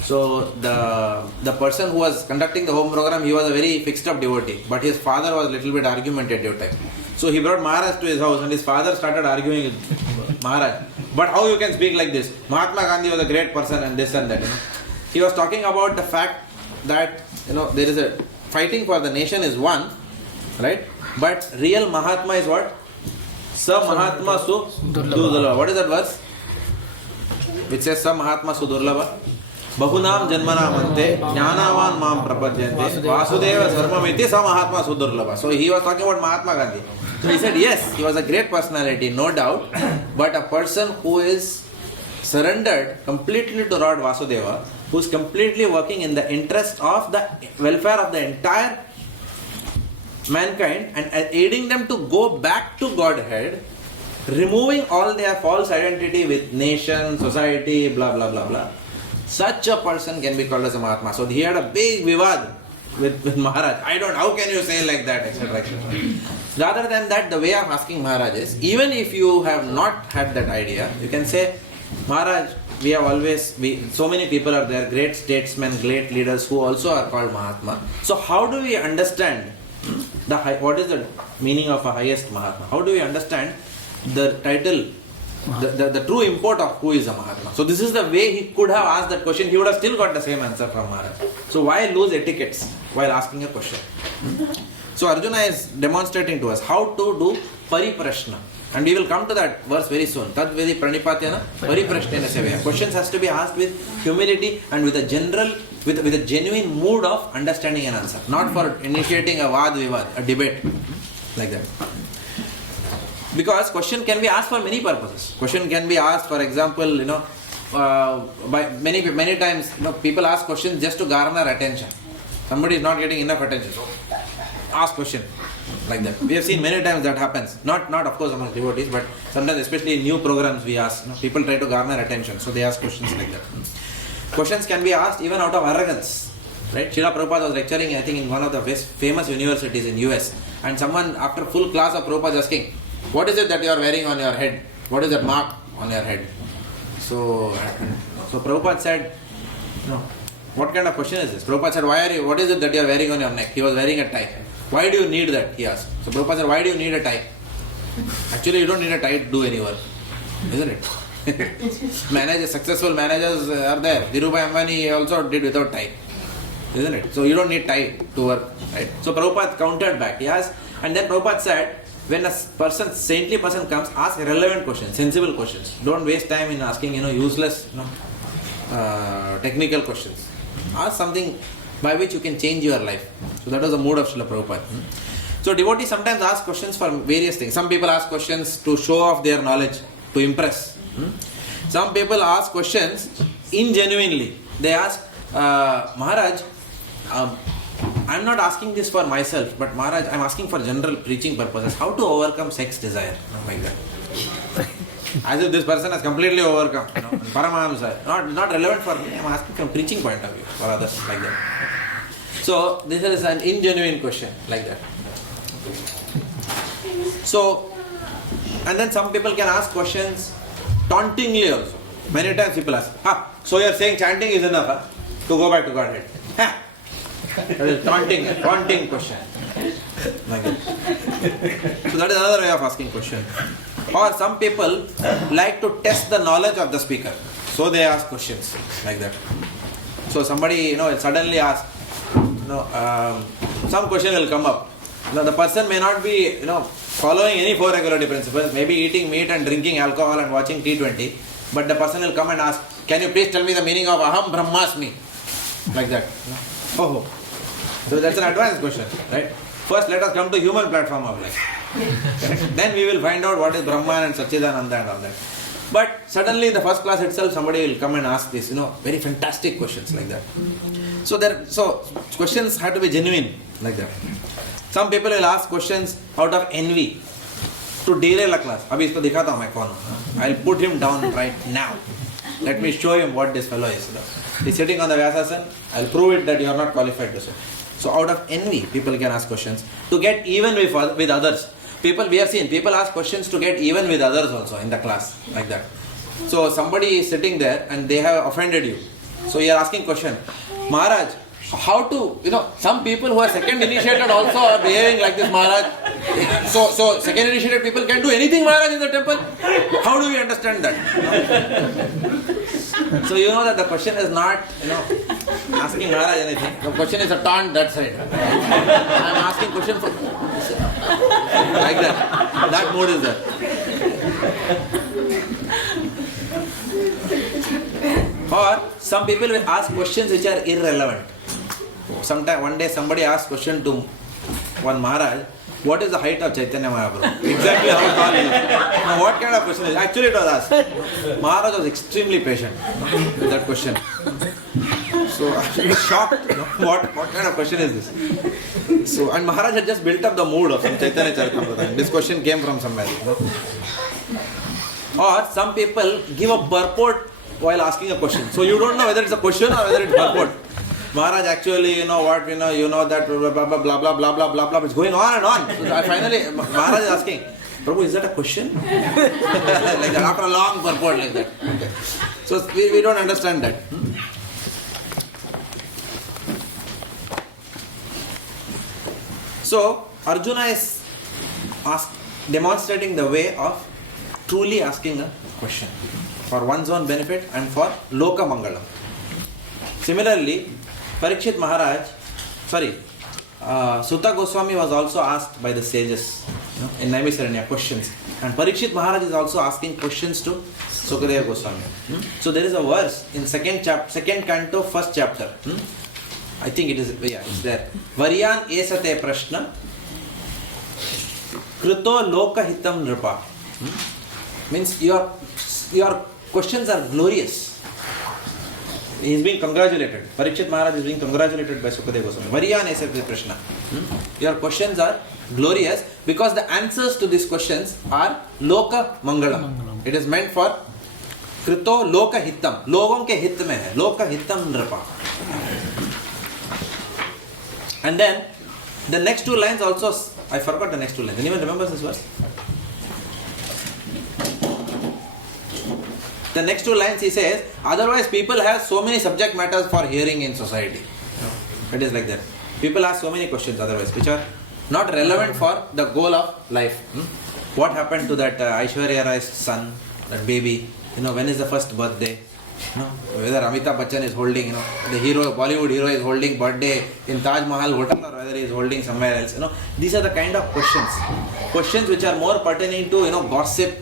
So the person who was conducting the home program, he was a very fixed up devotee, but his father was a little bit argumentative type. So he brought Maharaj to his house and his father started arguing with Maharaj. But how you can speak like this? Mahatma Gandhi was a great person and this and that. He was talking about the fact that there is a fighting for the nation is one, right? But real Mahatma is what? Sa Mahatma Su Durlabha. What is that verse? Which says Sa Mahatma Su Durlabha. Bahunam Janmanamante Jnanavan Mam Prapadyante Vasudeva Sarvamiti Sa Mahatma Su Durlabha. So he was talking about Mahatma Gandhi. So he said, yes, he was a great personality, no doubt, but a person who is surrendered completely to Lord Vasudeva, who is completely working in the interest of the welfare of the entire mankind and aiding them to go back to Godhead, removing all their false identity with nation, society, blah blah blah blah. Such a person can be called as a Mahatma. So he had a big vivad with Maharaj. How can you say like that, etc. etc. Rather than that, the way of asking Maharaj is, even if you have not had that idea, you can say, Maharaj, so many people are there, great statesmen, great leaders who also are called Mahatma. So how do we understand what is the meaning of a highest Mahatma? How do we understand the title, the true import of who is a Mahatma? So this is the way he could have asked that question. He would have still got the same answer from Maharaj. So why lose etiquettes while asking a question? So Arjuna is demonstrating to us how to do pariprashna. And we will come to that verse very soon. Tad vedi pranipatyana pariprashnena sevaya. Questions has to be asked with humility and with a genuine mood of understanding an answer. Not for initiating a vad vivad, a debate like that. Because question can be asked for many purposes. Question can be asked, for example, by many times, people ask questions just to garner attention. Somebody is not getting enough attention, so ask question like that. We have seen many times that happens. Not of course among devotees, but sometimes, especially in new programs, we ask. People try to garner attention, so they ask questions like that. Questions can be asked even out of arrogance, right? Srila Prabhupada was lecturing, I think, in one of the famous universities in US, and someone after full class of Prabhupada was asking, "What is it that you are wearing on your head? What is that mark on your head?" So Prabhupada said, "What kind of question is this?" Prabhupada said, "What is it that you are wearing on your neck?" He was wearing a tie. "Why do you need that?" he asked. So Prabhupada said, "Why do you need a tie? Actually, you don't need a tie to do any work, isn't it?" Successful managers are there. Dhirubhai Ambani also did without tie, isn't it? So you don't need tie to work, right? So Prabhupada countered back. He asked, and then Prabhupada said, when a saintly person comes, ask relevant questions, sensible questions. Don't waste time in asking, useless, technical questions. Ask something by which you can change your life. So that was the mood of Srila Prabhupada. So devotees sometimes ask questions for various things. Some people ask questions to show off their knowledge, to impress. Some people ask questions ingenuinely. They ask, Maharaj, I'm not asking this for myself, but Maharaj, I'm asking for general preaching purposes. How to overcome sex desire? Like that. As if this person has completely overcome. Paramahamsa. Not relevant for me. I'm asking from preaching point of view for others, like that. So this is an ingenuine question, like that. So, and then some people can ask questions tauntingly also. Many times people ask, so you're saying chanting is enough to go back to Godhead? That is taunting question. Like that. So that is another way of asking question. Or some people like to test the knowledge of the speaker. So they ask questions like that. So somebody, suddenly asks, some question will come up. The person may not be, following any four regularity principles, maybe eating meat and drinking alcohol and watching T20, but the person will come and ask, can you please tell me the meaning of Aham Brahmasmi? Like that. So that's an advanced question, right? First, let us come to human platform of life. Correct? Then we will find out what is Brahman and Satchidananda and all that. But suddenly in the first class itself, somebody will come and ask this, very fantastic questions like that. So questions have to be genuine like that. Some people will ask questions out of envy to derail a class. Abhi isko dikhata hu main kaun hu. I'll put him down right now. Let me show him what this fellow is. He's sitting on the Vyasasana. I'll prove it that you are not qualified to sit. So out of envy, people can ask questions to get even with others. We have seen people ask questions to get even with others also in the class, like that. So somebody is sitting there and they have offended you. So you are asking question, Maharaj, how to, some people who are second initiated also are behaving like this, Maharaj. So second initiated people can do anything, Maharaj, in the temple. How do we understand that? So you know that the question is not, asking Maharaj anything. The question is a taunt that side. I am asking question for like that. That mood is there. Or some people will ask questions which are irrelevant. One day somebody asked question to one Maharaj, what is the height of Chaitanya Mahaprabhu? Exactly how tall he is. Now what kind of question is it? Actually it was asked. Maharaj was extremely patient with that question. So I was shocked. What kind of question is this? So, and Maharaj had just built up the mood of some Chaitanya Charitamrita. This question came from somewhere. Or some people give a purport while asking a question. So you don't know whether it's a question or whether it's purport. Maharaj actually, that, blah, blah, blah, blah, blah, blah, blah, blah. It's going on and on. So finally, Maharaj is asking, Prabhu, is that a question? Like that, after a long purport like that. Okay. So we don't understand that. So Arjuna is demonstrating the way of truly asking a question for one's own benefit and for Loka Mangalam. Similarly, Parikshit Maharaj, Sutta Goswami was also asked by the sages in Naimisaranya questions. And Parikshit Maharaj is also asking questions to Sukadeva Goswami. So there is a verse in second canto, first chapter. I think it is, it's there. Varyan esate prashna Kruto loka hitam nripa. Means your questions are glorious. He is being congratulated. Parikshit Maharaj is being congratulated by Sukadeva Goswami. Varyan esate prashna. Your questions are glorious because the answers to these questions are loka mangalam. It is meant for Krito loka hitam. Logon ke hit mein hai. Loka hitam nripa. And then the next two lines also, I forgot the next two lines. Anyone remembers this verse? The next two lines he says, otherwise people have so many subject matters for hearing in society. It is like that. People ask so many questions otherwise, which are not relevant for the goal of life. What happened to that Aishwarya Rai's son, that baby? When is the first birthday? Whether Amitabh Bachchan is holding, the hero, Bollywood hero is holding birthday in Taj Mahal Hotel or whether he is holding somewhere else. These are the kind of questions which are more pertaining to gossip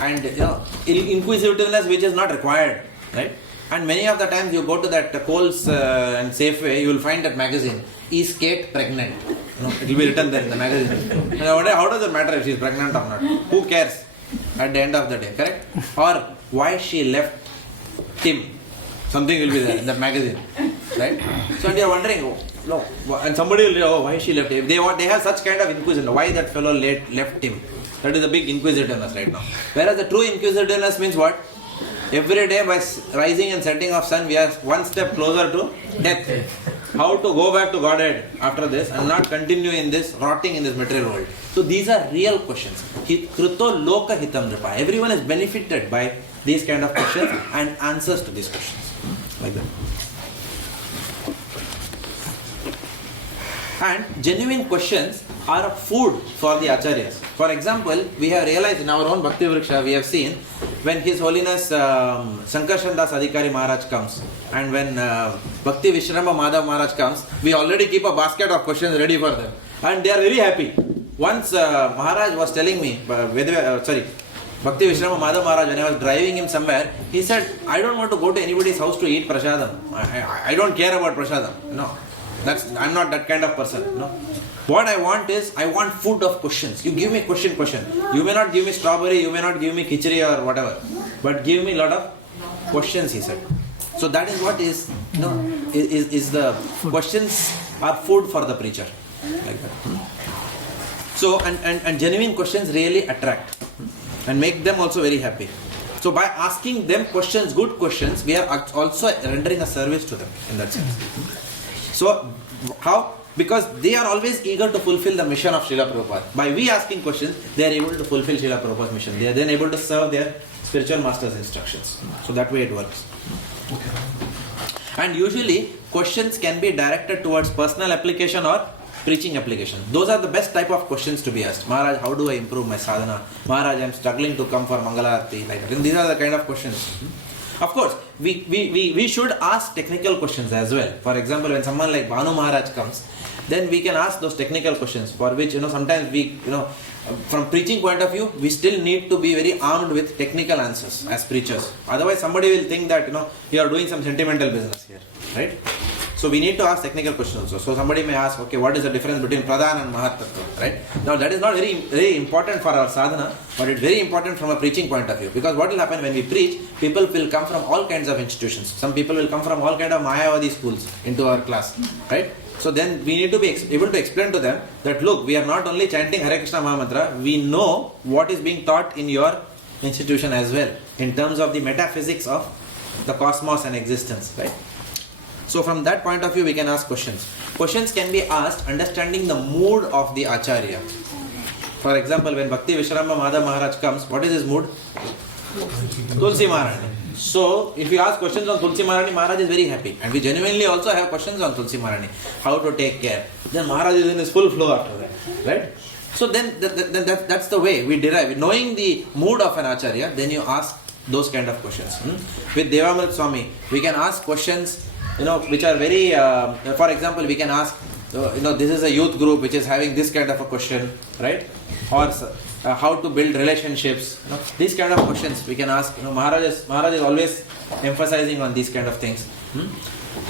and inquisitiveness which is not required, right? And many of the times you go to that Coles and Safeway, you will find that magazine, is Kate pregnant? It will be written there in the magazine. How does it matter if she is pregnant or not? Who cares at the end of the day, correct? Or why she left Tim, something will be there in that magazine, right? So and you are wondering, and somebody will say, why she left him? They have such kind of inquisitiveness. Why that fellow left him? That is a big inquisitiveness right now. Whereas the true inquisitiveness means what? Every day by rising and setting of sun, we are one step closer to death. How to go back to Godhead after this and not continue in this, rotting in this material world. So these are real questions. Kruto loka hitam nripa. Everyone is benefited by these kind of questions and answers to these questions. Like that. And genuine questions are food for the acharyas. For example, we have realized in our own Bhakti Vriksha, we have seen when His Holiness Sankarshan Das Adhikari Maharaj comes and when Bhakti Vishrama Madhav Maharaj comes, we already keep a basket of questions ready for them. And they are very happy. Once Maharaj was telling me, Bhakti Vishrama Madhav Maharaj, when I was driving him somewhere, he said, I don't want to go to anybody's house to eat prasadam. I don't care about prasadam. I'm not that kind of person. No. What I want is, I want food of questions. You give me question. You may not give me strawberry, you may not give me khichdi or whatever, but give me a lot of questions, he said. So that is what is the questions are food for the preacher. Like that. So and genuine questions really attract and make them also very happy. So by asking them questions, good questions, we are also rendering a service to them in that sense. So how? Because they are always eager to fulfill the mission of Srila Prabhupada. By we asking questions, they are able to fulfill Srila Prabhupada's mission. They are then able to serve their spiritual master's instructions. So that way it works. And usually questions can be directed towards personal application or preaching application. Those are the best type of questions to be asked. Maharaj, how do I improve my sadhana? Maharaj, I am struggling to come for Mangalarti. Like that. And these are the kind of questions. Of course, we should ask technical questions as well. For example, when someone like Bhanu Maharaj comes, then we can ask those technical questions for which, sometimes we, from preaching point of view, we still need to be very armed with technical answers as preachers. Otherwise, somebody will think that, you are doing some sentimental business here, right? So we need to ask technical questions also. So somebody may ask, okay, what is the difference between Pradhan and Mahatattva, right? Now that is not very, very important for our sadhana, but it's very important from a preaching point of view. Because what will happen when we preach, people will come from all kinds of institutions. Some people will come from all kinds of Mayavadi schools into our class, right? So then we need to be able to explain to them that, look, we are not only chanting Hare Krishna Mahamantra, we know what is being taught in your institution as well, in terms of the metaphysics of the cosmos and existence, right? So from that point of view, we can ask questions. Questions can be asked understanding the mood of the Acharya. For example, when Bhakti Vishrama Madhav Maharaj comes, what is his mood? Tulsi Maharani. So, if you ask questions on Tulsi Maharani, Maharaj is very happy. And we genuinely also have questions on Tulsi Maharani. How to take care. Then Maharaj is in his full flow after that. Right? So then that's the way we derive. Knowing the mood of an Acharya, then you ask those kind of questions. With Devamrit Swami, we can ask questions which are very, for example, we can ask, this is a youth group which is having this kind of a question, right? Or how to build relationships. These kind of questions we can ask. Maharaj is always emphasizing on these kind of things,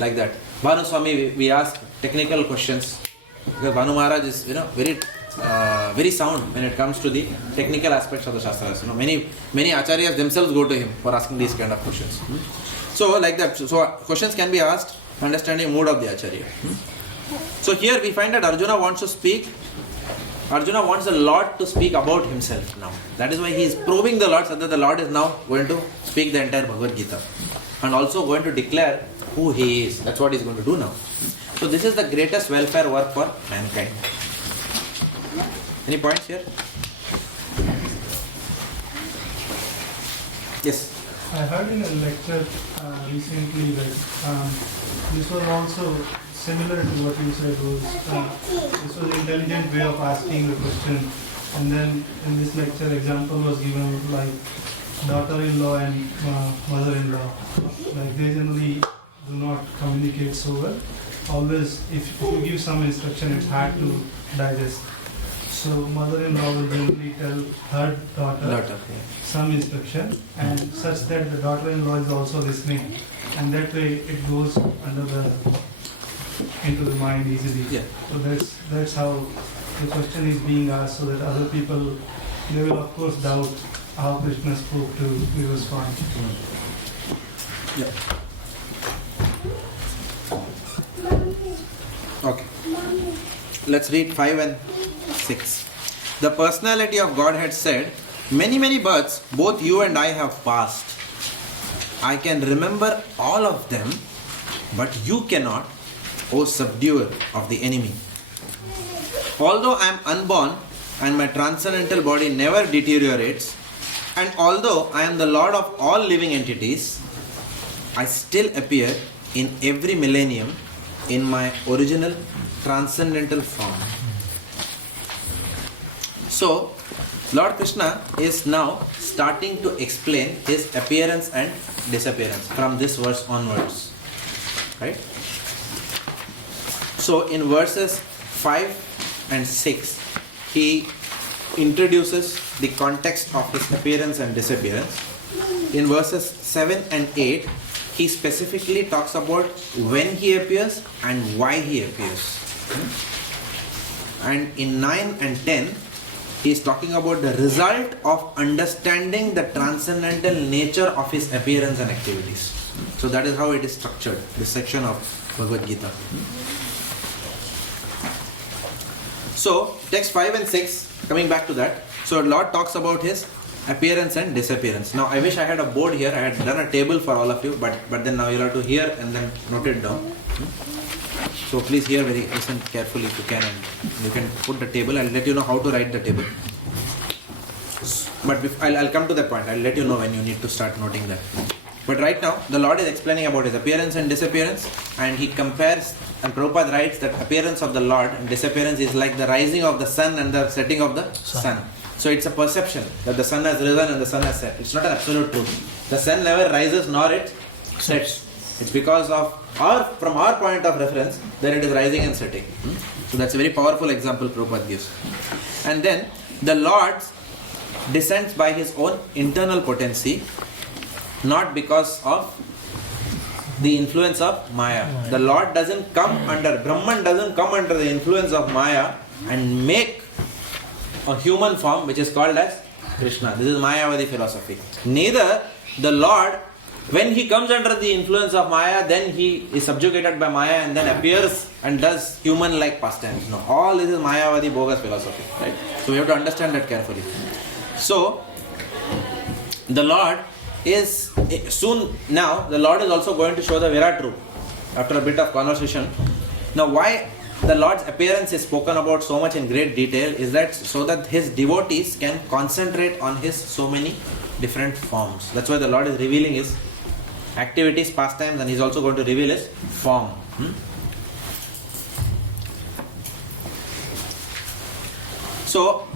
like that. Bhanu Swami, we ask technical questions because Bhanu Maharaj is very sound when it comes to the technical aspects of the Shastras. Many Acharyas themselves go to him for asking these kind of questions. So like that. So questions can be asked understanding mood of the Acharya. So here we find that Arjuna wants to speak. Arjuna wants the Lord to speak about himself now. That is why he is probing the Lord so that the Lord is now going to speak the entire Bhagavad Gita. And also going to declare who he is. That's what he is going to do now. So this is the greatest welfare work for mankind. Any points here? Yes. I heard in a lecture recently that this was also similar to what you said this was an intelligent way of asking the question. And then in this lecture example was given like daughter-in-law and mother-in-law. Like they generally do not communicate so well. Always if you give some instruction it's hard to digest. So mother-in-law will generally tell her daughter some instruction and such that the daughter-in-law is also listening, and that way it goes into the mind easily. Yeah. So that's how the question is being asked, so that other people, they will of course doubt how Krishna spoke to Vivaswami. Yeah. Okay. Let's read 5 and 6. The personality of Godhead said, many births both you and I have passed. I can remember all of them, but you cannot, O subduer of the enemy. Although I am unborn and my transcendental body never deteriorates, and although I am the Lord of all living entities, I still appear in every millennium in my original transcendental form. So, Lord Krishna is now starting to explain his appearance and disappearance from this verse onwards. Right? So, in verses 5 and 6, he introduces the context of his appearance and disappearance. In verses 7 and 8, he specifically talks about when he appears and why he appears. And in 9 and 10, he is talking about the result of understanding the transcendental nature of his appearance and activities. So that is how it is structured, this section of Bhagavad Gita. So, text 5 and 6, coming back to that. So, Lord talks about his appearance and disappearance. Now, I wish I had a board here. I had done a table for all of you, but then now you'll have to hear and then note it down. So, please listen carefully if you can, and you can put the table. I'll let you know how to write the table. But I'll come to that point. I'll let you know when you need to start noting that. But right now, the Lord is explaining about his appearance and disappearance, and he compares, and Prabhupada writes that appearance of the Lord and disappearance is like the rising of the sun and the setting of the sun. So it's a perception that the sun has risen and the sun has set. It's not an absolute truth. The sun never rises nor it sets. It's because of from our point of reference, that it is rising and setting. So that's a very powerful example Prabhupada gives. And then the Lord descends by his own internal potency, not because of the influence of Maya. The Lord doesn't come under, Brahman doesn't come under the influence of Maya and make a human form which is called as Krishna. This is Mayavadi philosophy. Neither the Lord, when he comes under the influence of Maya, then he is subjugated by Maya and then appears and does human-like pastimes. No, all this is Mayavadi bogus philosophy. Right? So we have to understand that carefully. So, the Lord is soon now, the Lord is also going to show the Virat Roop after a bit of conversation. Now, why the Lord's appearance is spoken about so much in great detail is that so that his devotees can concentrate on his so many different forms. That's why the Lord is revealing his activities, pastimes, and he's also going to reveal his form. So,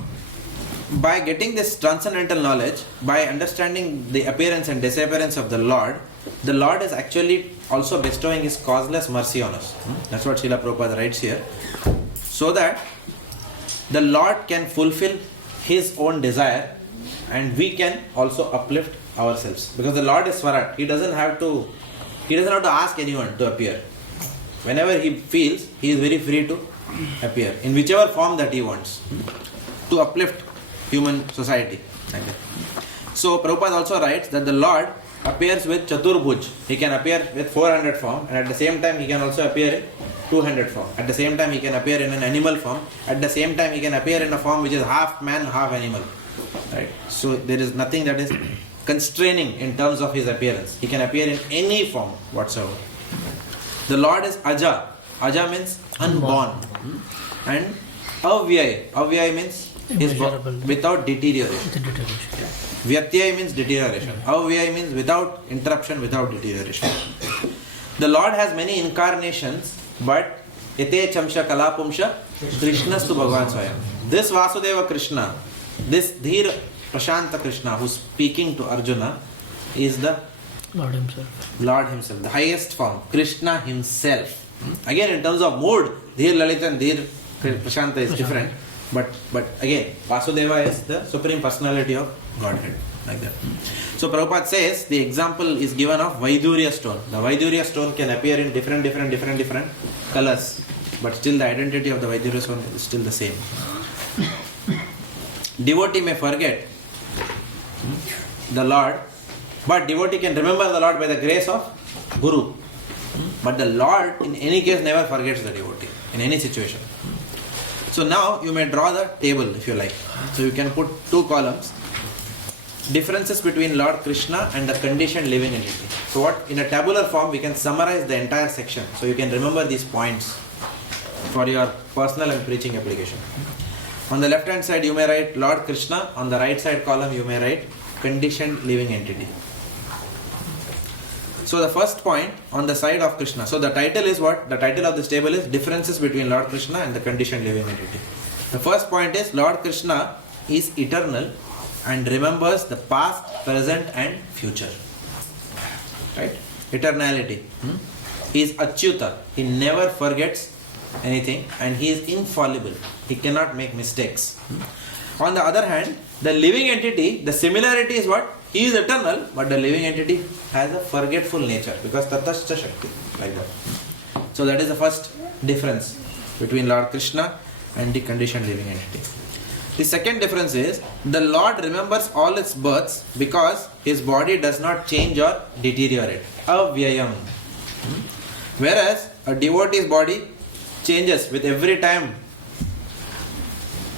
by getting this transcendental knowledge, by understanding the appearance and disappearance of the Lord is actually also bestowing his causeless mercy on us. That's what Srila Prabhupada writes here. So that the Lord can fulfill his own desire and we can also uplift ourselves. Because the Lord is Swarat. He doesn't have to ask anyone to appear. Whenever he feels, he is very free to appear in whichever form that he wants to uplift human society. Like that. So Prabhupada also writes that the Lord appears with Chaturbhuj. He can appear with 400 form, and at the same time he can also appear in 200 form. At the same time he can appear in an animal form. At the same time he can appear in a form which is half man, half animal. Right? So there is nothing that is constraining in terms of his appearance. He can appear in any form whatsoever. The Lord is Aja. Aja means unborn. And Avyaya. Avyaya means is without deterioration. Vyatyaya means deterioration. Avyaya means without interruption, without deterioration. The Lord has many incarnations, but Ete Chamsha Kalapumsha Krishnastu Bhagavan Swayam. This Vasudeva Krishna, this Dhir Prashanta Krishna who is speaking to Arjuna is the Lord himself. Lord himself, the highest form, Krishna himself. Again, in terms of mood, Dhir Lalita and Dhir Prashanta is different. But again, Vasudeva is the Supreme Personality of Godhead. Like that. So Prabhupada says the example is given of Vaidurya stone. The Vaidurya stone can appear in different colors. But still the identity of the Vaidurya stone is still the same. Devotee may forget the Lord, but devotee can remember the Lord by the grace of Guru. But the Lord in any case never forgets the devotee in any situation. So now you may draw the table if you like. So you can put two columns. Differences between Lord Krishna and the conditioned living entity. So what in a tabular form we can summarize the entire section. So you can remember these points for your personal and preaching application. On the left hand side you may write Lord Krishna. On the right side column you may write conditioned living entity. So the first point on the side of Krishna. So the title is what? The title of this table is Differences between Lord Krishna and the conditioned living entity. The first point is Lord Krishna is eternal and remembers the past, present and future. Right? Eternality. He is Achyuta. He never forgets anything and he is infallible. He cannot make mistakes. On the other hand, the living entity, the similarity is what? He is eternal, but the living entity has a forgetful nature because tatascha shakti, like that. So that is the first difference between Lord Krishna and the conditioned living entity. The second difference is the Lord remembers all its births because his body does not change or deteriorate. Avyayam. Whereas a devotee's body changes with every time.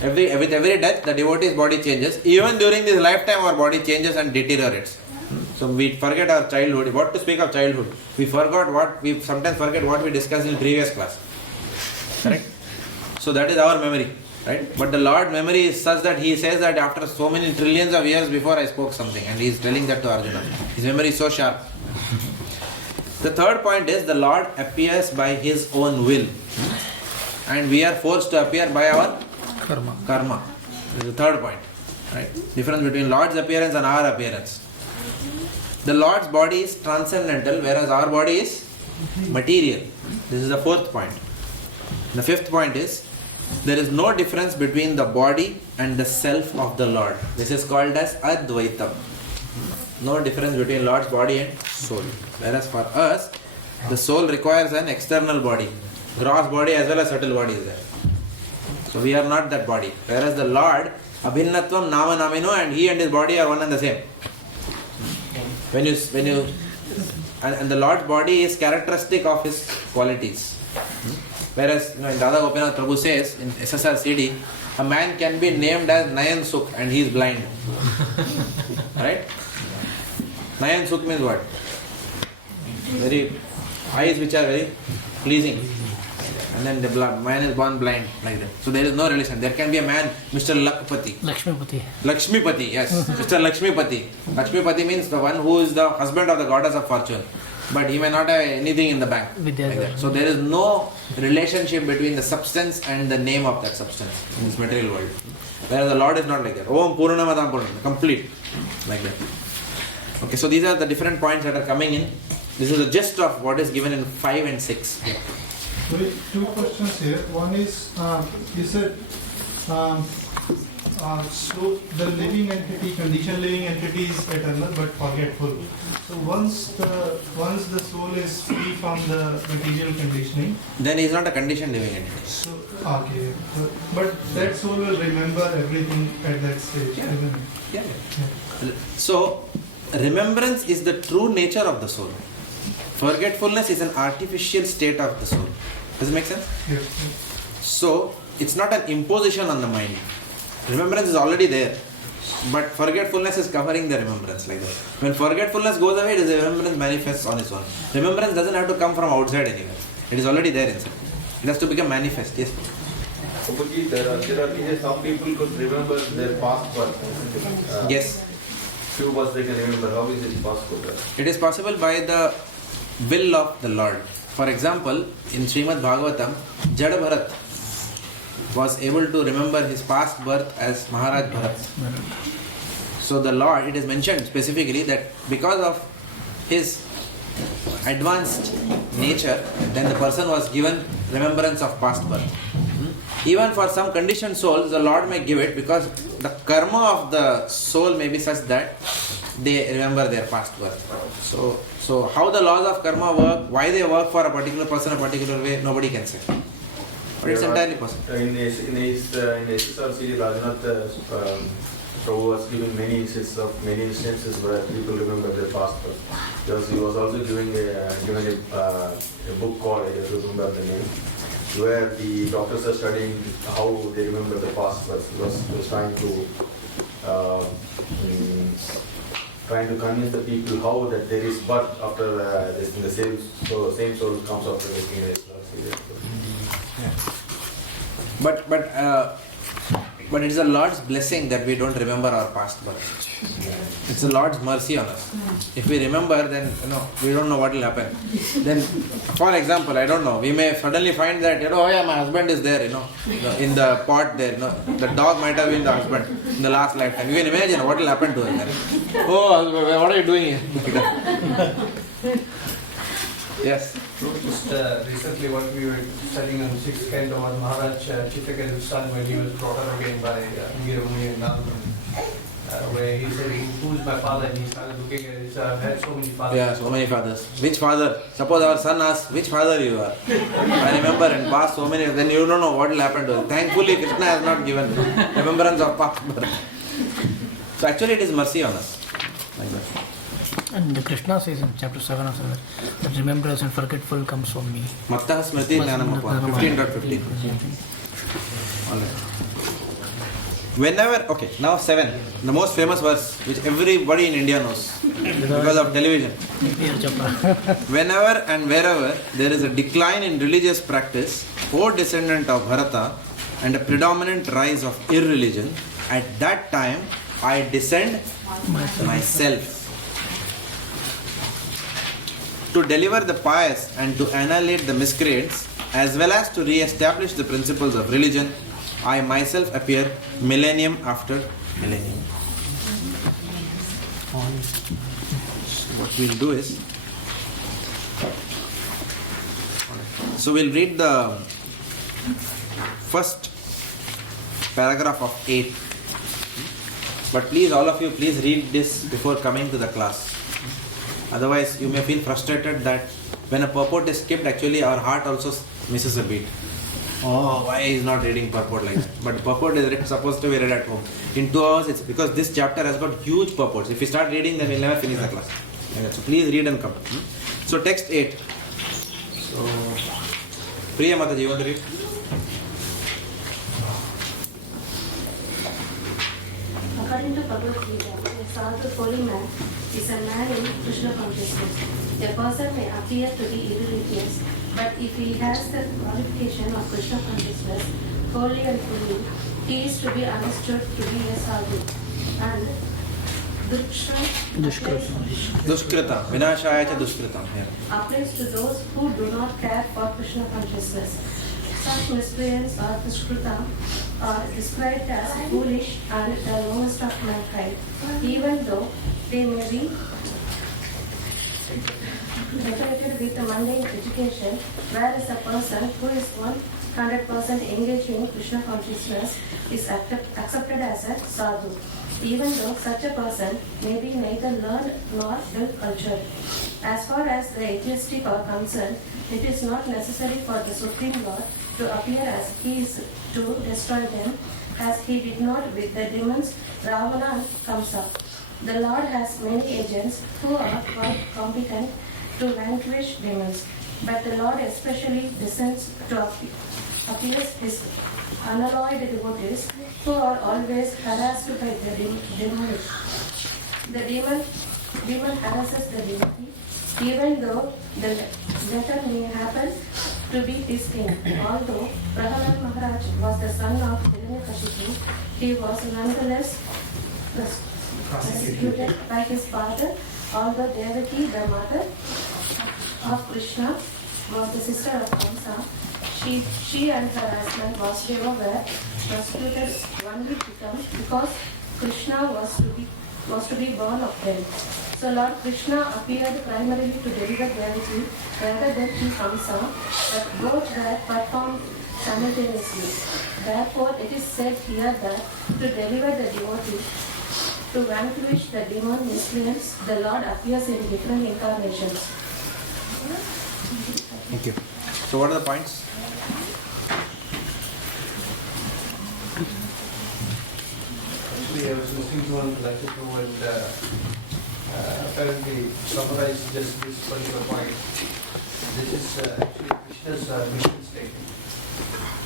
With every death, the devotee's body changes. Even during this lifetime, our body changes and deteriorates. So we forget our childhood. What to speak of childhood? We sometimes forget what we discussed in previous class. Correct? So that is our memory. Right? But the Lord memory is such that he says that after so many trillions of years before I spoke something, and he is telling that to Arjuna. His memory is so sharp. The third point is the Lord appears by his own will. And we are forced to appear by our karma. This is the third point. Right? Difference between Lord's appearance and our appearance. The Lord's body is transcendental, whereas our body is material. This is the fourth point. The fifth point is there is no difference between the body and the self of the Lord. This is called as Advaitam. No difference between Lord's body and soul. Whereas for us, the soul requires an external body. Gross body as well as subtle body is there. So we are not that body. Whereas the Lord, Abhinnatvam Nama Namino, and he and his body are one and the same. And the Lord's body is characteristic of his qualities. Whereas in Dada Gopinath Prabhu says in SSR CD, a man can be named as Nayan Sukh and he is blind. Right? Nayan Sukh means what? Very eyes which are very pleasing. And then the man is born blind, like that. So there is no relation. There can be a man, Mr. Lakshmipati, yes. Mr. Lakshmipati. Lakshmipati means the one who is the husband of the goddess of fortune. But he may not have anything in the bank. Like that. So there is no relationship between the substance and the name of that substance in this material world. Whereas the Lord is not like that. Om Purnamadam Purnam, complete. Like that. Okay, so these are the different points that are coming in. This is the gist of what is given in 5 and 6. Yeah. Two questions here. One is, you said, so the living entity, conditioned living entity is eternal but forgetful. So once the soul is free from the material conditioning, then he is not a conditioned living entity. So, okay, but that soul will remember everything at that stage, isn't it? Yeah. So remembrance is the true nature of the soul. Forgetfulness is an artificial state of the soul. Does it make sense? Yes. So it's not an imposition on the mind. Remembrance is already there, but forgetfulness is covering the remembrance, like that. When forgetfulness goes away, the remembrance manifests on its own. Remembrance doesn't have to come from outside anywhere. It is already there inside. It has to become manifest. Yes. Prabhuji, there are some people could remember their past birth. Yes. Few births they can remember. How is it possible? It is possible by the will of the Lord. For example, in Srimad Bhagavatam, Jada Bharat was able to remember his past birth as Maharaj Bharat. So the Lord, it is mentioned specifically that because of his advanced nature, then the person was given remembrance of past birth. Even for some conditioned souls, the Lord may give it because the karma of the soul may be such that they remember their past birth. So how the laws of karma work, why they work for a particular person a particular way, nobody can say. But it's entirely possible. In his SSRC, Jagannath Prabhu was giving many instances where people remember their past birth. Because he was also given a book called, I don't remember the name, where the doctors are studying how they remember the past birth. He was trying to convince the people how that there is birth after the same soul comes after making a But it is the Lord's blessing that we don't remember our past birth. It's the Lord's mercy on us. If we remember, then we don't know what will happen. Then, for example, I don't know, we may suddenly find that oh yeah, my husband is there, in the pot there. The dog might have been the husband in the last lifetime. You can imagine what will happen to him then. Oh, what are you doing here? Yes. Just recently, what we were studying on 6th canto was Maharaj Chittaka's son when he was brought up again by Giramuni and Nalman. where he said, "Who is my father?" And he started looking at it. I've had so many fathers. Yeah, so many fathers. Which father? Suppose our son asks, which father you are? I remember in past so many, then you don't know what will happen to him. Thankfully, Krishna has not given remembrance of past birth. So actually it is mercy on us. Like that. And Krishna says in chapter 7 of that, that remembrance and forgetful comes from me. Mattah smriti jnanam upon 15.15. Alright. Whenever, okay, now 7, the most famous verse which everybody in India knows because of television. Whenever and wherever there is a decline in religious practice, O descendant of Bharata, and a predominant rise of irreligion, at that time I descend myself to deliver the pious and to annihilate the miscreants, as well as to re-establish the principles of religion. I myself appear millennium after millennium. What we'll do is, so we'll read the first paragraph of 8. But please, all of you, please read this before coming to the class. Otherwise, you may feel frustrated that when a purport is skipped, actually our heart also misses a beat. Oh, why is not reading purport like that? But purport is supposed to be read at home. In 2 hours, it's because this chapter has got huge purports. If we start reading, then we'll never finish the class. So please read and come. So text 8. So, Priya Mataji, you want to read? According to Bhagavad Gita, a sadhu holy man is a man in Krishna consciousness. A person may appear to be irreligious, but if he has the qualification of Krishna consciousness wholly and fully, he is to be understood to be a sadhu. And Dushkrita, Vinashaya cha Dushkrita. Applies to those who do not care for Krishna consciousness. Such miscreants or Dushkrita are described as foolish and the lowest of mankind, even though they may be decorated with a mundane education, whereas a person who is 100% engaged in Krishna consciousness is accepted as a sadhu, even though such a person may be neither learned nor well-cultured. As far as the atheistic are concerned, it is not necessary for the Supreme Lord to appear as he is to destroy them, as he did not with the demons Ravana and Kamsa. The Lord has many agents who are quite competent to vanquish demons, but the Lord especially descends to appease his unalloyed devotees who are always harassed by the demon. The demon harasses the devotee, even though the latter may happen to be his king. Although Prahalad Maharaj was the son of Hiranyakashipu, he was nonetheless persecuted by his father. Although Devaki, the mother of Krishna, was the sister of Kamsa, she and her husband Vasudeva were persecuted only because Krishna was to be born of them. So Lord Krishna appeared primarily to deliver Devaki rather than to Kamsa, but both were performed simultaneously. Therefore, it is said here that to deliver the devotee, to vanquish the demon miscreants, the Lord appears in different incarnations. Thank you. So what are the points? Actually, I was listening to one lecture too, and apparently summarized just this particular point. This is actually Krishna's mission statement,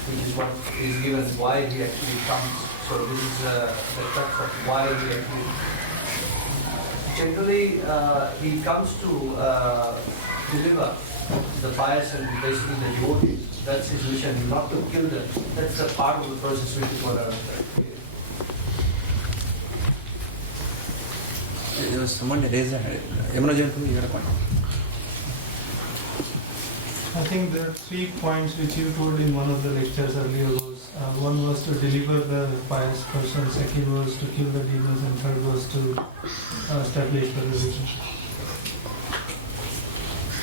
which is what is given why he actually comes. So this is the crux of why he actually. Generally, he comes to deliver the pious and basically the devotees. That's his mission, not to kill them. That's the part of the process which is what I was saying. There was someone raised a hand. Yamuna Jain, you had a point. I think there are 3 points which you told in one of the lectures earlier. One was to deliver the pious person, second was to kill the demons, and third was to establish the religion.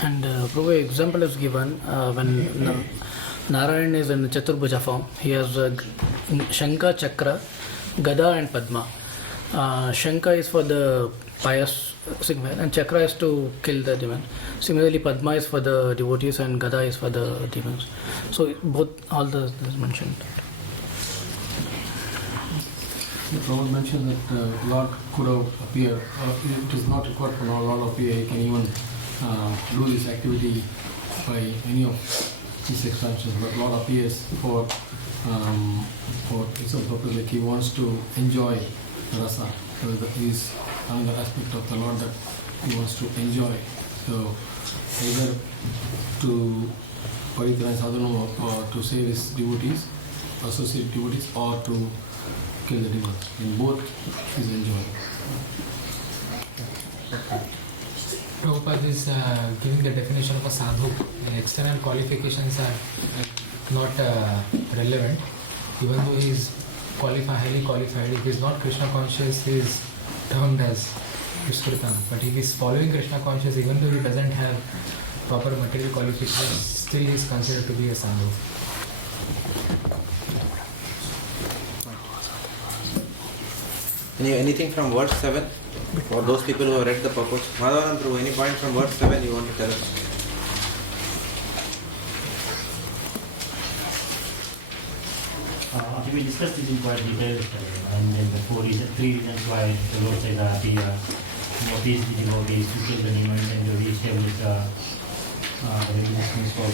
And Prabhu, example is given when Narayan is in Chaturbhuja form. He has Shankha, Chakra, Gada and Padma. Shankha is for the pious signal, and Chakra is to kill the demon. Similarly, Padma is for the devotees, and Gada is for the demons. So both, all the is mentioned. The Prabhupada mentioned that Lord could have appeared. It is not required for Lord to appear. He can even do this activity by any of these expansions. But Lord appears for his own purpose. Like he wants to enjoy the rasa. So that is another aspect of the Lord that he wants to enjoy. So either to Paritraya Sadhana or to save his devotees, associate devotees, or to kill the demons. In both is enjoying. Prabhupada is giving the definition of a sadhu. The external qualifications are not relevant. Even though he is highly qualified, if he is not Krishna conscious, he is termed as Vishkritam. But if he is following Krishna conscious, even though he doesn't have proper material qualifications, still he is considered to be a sadhu. Anything from verse 7 for those people who have read the purport? Madhavan Prabhu, any point from verse 7 you want to tell us? We discussed this in quite detail, and then the three reasons why the Lord says that he appease the devotees to kill the demons and to re-establish the existence of.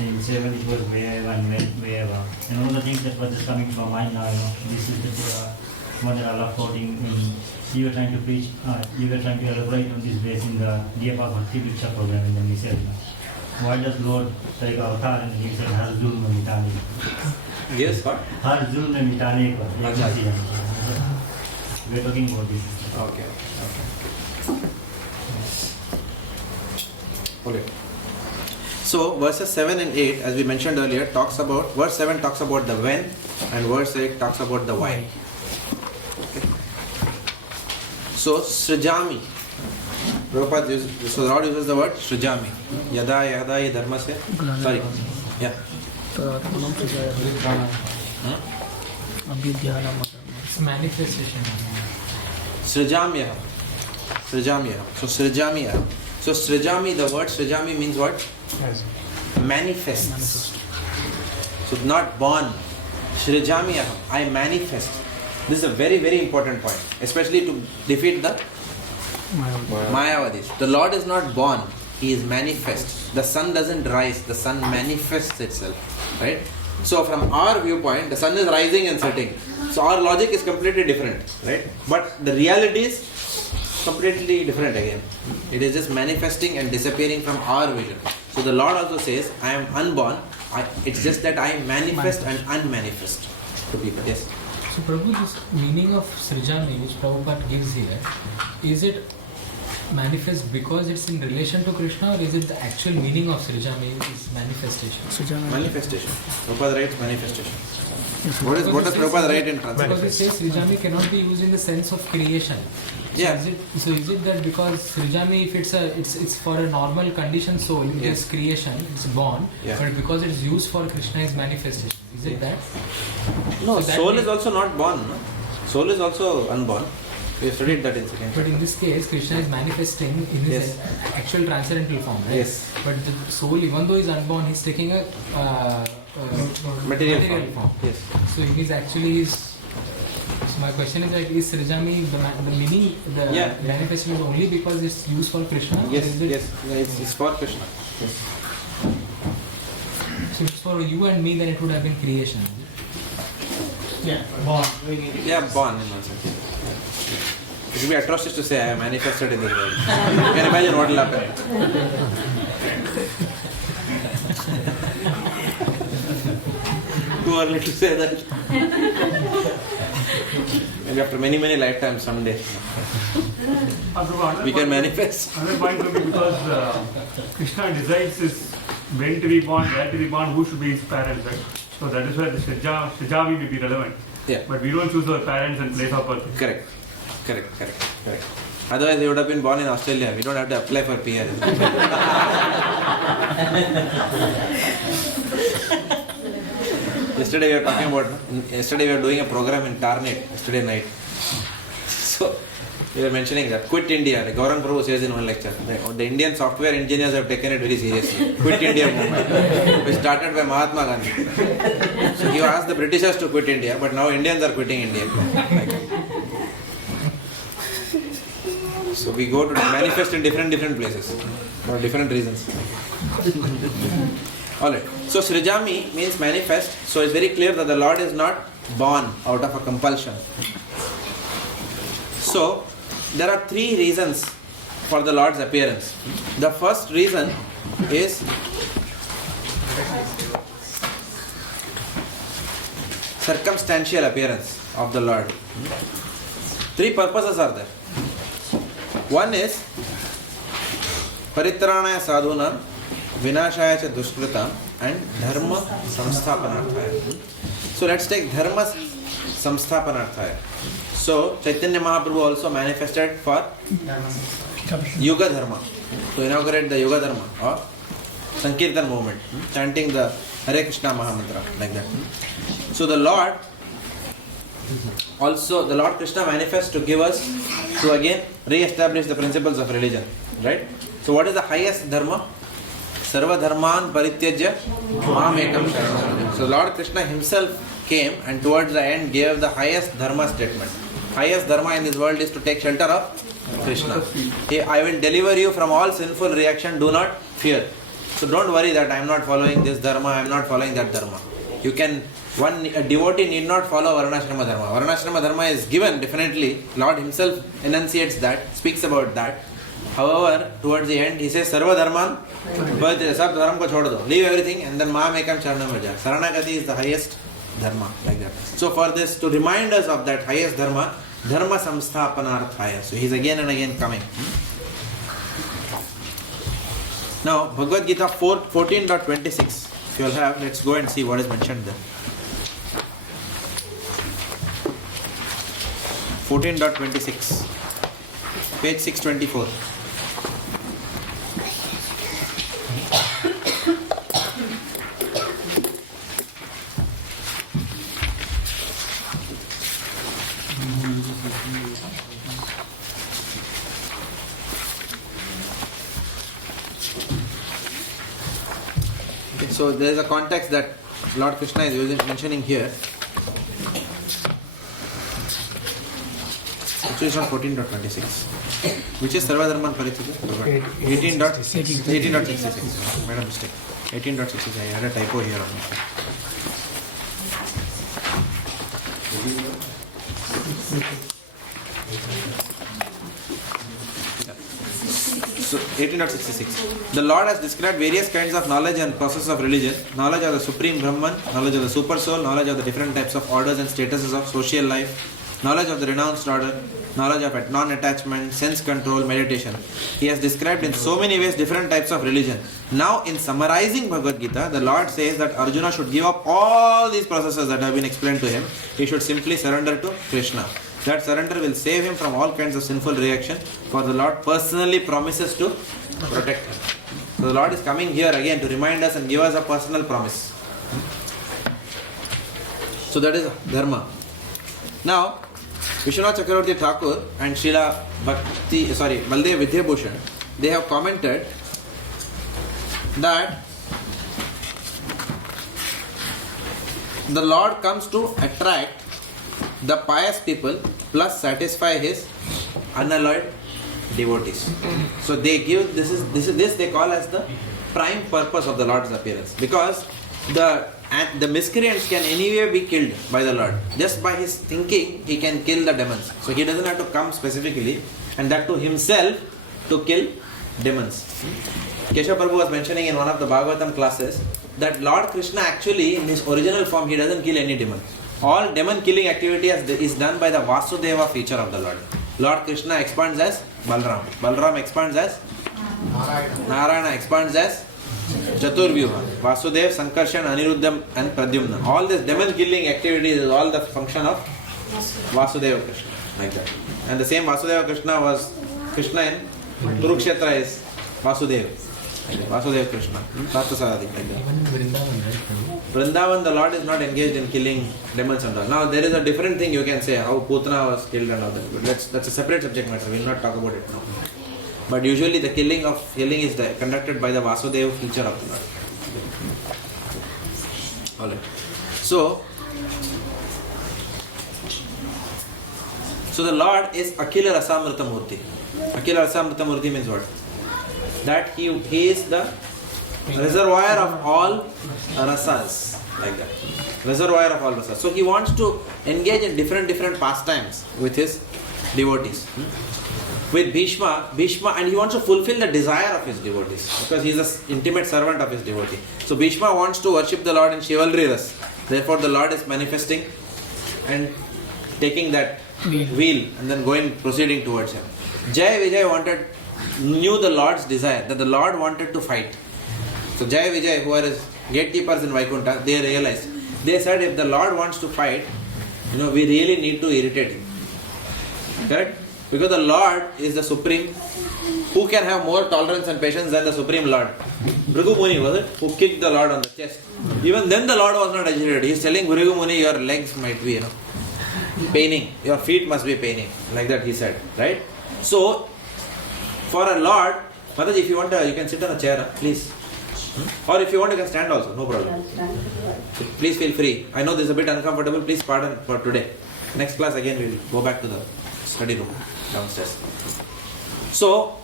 In 7 it was wherever and wherever. And one of the things that was just coming to my mind now, this is the one that Allah quoting in, you were trying to preach, you were trying to elaborate on this base in the Dear Bhakti Diksha program, and then he said, why does Lord take avatar and he said, Har Zulm Mitane? Yes, what? Har Zulm Mitane. We're talking about this. Okay. Okay. So verses 7 and 8, as we mentioned earlier, verse 7 talks about the when, and verse 8 talks about the why. Okay. So Srijami, Prabhupada uses, so the Lord uses the word Srijami. Yada yada dharmasya. Sorry. Yeah. It's manifestation. Srijamya. So Srijamya. So Srijami, the word Srijami means what? Yes. Manifests. So not born. Srijami, I manifest. This is a very, very important point, especially to defeat the Mayavadis. The Lord is not born, He is manifest. The sun doesn't rise, the sun manifests itself. Right? So from our viewpoint, the sun is rising and setting. So our logic is completely different. Right? But the reality is completely different again. It is just manifesting and disappearing from our vision. So the Lord also says, I am unborn. It's just that I manifest and unmanifest to people. Yes. So Prabhu, this meaning of Srijami which Prabhupada gives here, is it manifest because it's in relation to Krishna, or is it the actual meaning of Srijami is manifestation? Manifestation. Prabhupada writes manifestation. What does Prabhupada write in translation? Because it says Srijami cannot be used in the sense of creation. Yeah. So is it that because Srijami, if it's for a normal conditioned soul, it is creation, it's born, but because it's used for Krishna is manifestation. Is it that? No, so soul is also not born. No? Soul is also unborn. We have studied that in second. But in this case, Krishna is manifesting in his actual transcendental form, right? Yes. But the soul, even though he is unborn, he is taking a material form. Yes. So he is actually So my question is that is Srijami the meaning, the manifestation is only because it's used for Krishna? Yes, it's for Krishna. Yes. So it's for you and me, then it would have been creation. Yeah, born. Yeah, born in one sense. It would be atrocious to say I am manifested in this world. You can imagine what will happen. Too early to say that. Maybe after many, many lifetimes someday we can manifest. Another point will be because Krishna decides when to be born, where to be born, who should be his parents, right? So that is why the Srijavi may be relevant. Yeah. But we don't choose our parents and place our birth. Correct. Otherwise, they would have been born in Australia. We don't have to apply for PR. Yesterday we were doing a program in Tarnet yesterday night. So we were mentioning that quit India. Like Gaurang Prabhu says in one lecture, the Indian software engineers have taken it very seriously. Quit India movement, which started by Mahatma Gandhi. So he asked the Britishers to quit India, but now Indians are quitting India. So we go to manifest in different places for different reasons. Alright. So Srijami means manifest. So it's very clear that the Lord is not born out of a compulsion. So there are three reasons for the Lord's appearance. The first reason is circumstantial appearance of the Lord. Three purposes are there. One is Paritranaya Sadhuna, Vinashaya cha Dushkritam, and Dharma Samsthapanarthaya. So let's take Dharma Samsthapanarthaya. So Chaitanya Mahaprabhu also manifested for Yuga Dharma, to inaugurate the Yuga Dharma or Sankirtan movement, chanting the Hare Krishna Mahamantra, like that. So the Lord Krishna manifests to give us, to again re-establish the principles of religion, right? So what is the highest dharma? Sarva dharman parityajya mam ekam sharanam. So Lord Krishna himself came and towards the end gave the highest dharma statement. Highest dharma in this world is to take shelter of Krishna. I will deliver you from all sinful reaction, do not fear. So don't worry that I am not following this dharma, I am not following that dharma. A devotee need not follow Varnashrama Dharma. Varnashrama Dharma is given, definitely. Lord himself enunciates that, speaks about that. However, towards the end, he says, Sarva Dharman, Sab Dharma ko chhod do. Leave everything and then Maam Ekam Charanam Raja. Saranagati is the highest Dharma, like that. So for this, to remind us of that highest Dharma, Dharma Samsthapanarthaya. So he is again and again coming. Now, Bhagavad Gita 14.26. If you all have, let's go and see what is mentioned there. 14.26, page 624. Okay, so there is a context that Lord Krishna is mentioning here. Actually, it's not 14.26. Which is Sarva Dharman Parityajya? 18.66. Made a mistake. 18.66. I had a typo here on my side. So 18.66. The Lord has described various kinds of knowledge and process of religion. Knowledge of the Supreme Brahman, knowledge of the Super Soul, knowledge of the different types of orders and statuses of social life, knowledge of the renounced order, knowledge of non-attachment, sense control, meditation. He has described in so many ways different types of religion. Now, in summarizing Bhagavad Gita, the Lord says that Arjuna should give up all these processes that have been explained to him. He should simply surrender to Krishna. That surrender will save him from all kinds of sinful reaction, for the Lord personally promises to protect him. So the Lord is coming here again to remind us and give us a personal promise. So that is Dharma. Now, Vishwanath Chakravarti Thakur and Srila Baldev Vidyabhushan, they have commented that the Lord comes to attract the pious people plus satisfy his unalloyed devotees. So they give this they call as the prime purpose of the Lord's appearance, because the miscreants can anyway be killed by the Lord. Just by his thinking, he can kill the demons. So he doesn't have to come specifically, and that to himself, to kill demons. Keshav Prabhu was mentioning in one of the Bhagavatam classes that Lord Krishna actually, in his original form, he doesn't kill any demon. All demon killing activity is done by the Vasudeva feature of the Lord. Lord Krishna expands as Balram. Balram expands as Narayana expands as Chaturvyuha. Vasudev, Sankarshan, Aniruddham and Pradyumna. All this demon killing activities is all the function of Vasudeva Krishna. Like that. And the same Vasudeva Krishna was Krishna in Kurukshetra is Vasudeva. Like that. Vasudeva Krishna, Parthasaradhi, like that. Even in Vrindavan, right? Vrindavan, the Lord is not engaged in killing demons and all. Now there is a different thing you can say, how Putana was killed and all that. But that's a separate subject matter. We will not talk about it now. But usually the killing is conducted by the Vasudeva feature of the Lord. Alright. So the Lord is Akhila Rasamrita Murti. Akhila Rasamrita Murti means what? That he is the reservoir of all rasas, like that. Reservoir of all rasas. So he wants to engage in different pastimes with his devotees. With Bhishma, and he wants to fulfill the desire of his devotees because he is an intimate servant of his devotee. So Bhishma wants to worship the Lord in chivalry ras. Therefore the Lord is manifesting and taking that wheel and then proceeding towards him. Jaya Vijay knew the Lord's desire, that the Lord wanted to fight. So Jaya Vijay, who are his gatekeepers in Vaikuntha, they realized. They said, if the Lord wants to fight, we really need to irritate him. Correct? Because the Lord is the supreme. Who can have more tolerance and patience than the supreme Lord? Bhrigu Muni, was it? Who kicked the Lord on the chest. Even then the Lord was not agitated. He is telling Bhrigu Muni, your legs might be, paining. Your feet must be paining. Like that he said. Right? So, for a Lord, Mataji, if you want you can sit on a chair, please. Or if you want, you can stand also, no problem. So please feel free. I know this is a bit uncomfortable, please pardon for today. Next class again we will go back to the study room downstairs. So,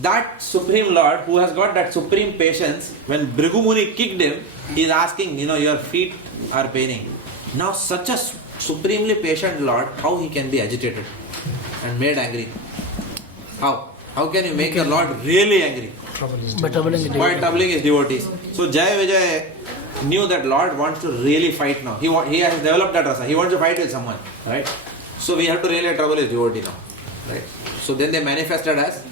that Supreme Lord who has got that supreme patience, when Bhrigu Muni kicked him, he is asking, your feet are paining. Now such a supremely patient Lord, how he can be agitated and made angry? How? How can you make your Lord really angry? By troubling his devotees. So Jaya Vijay knew that Lord wants to really fight now. He has developed that rasa. He wants to fight with someone. Right? So we have to really trouble his devotee now. Right? So then they manifested as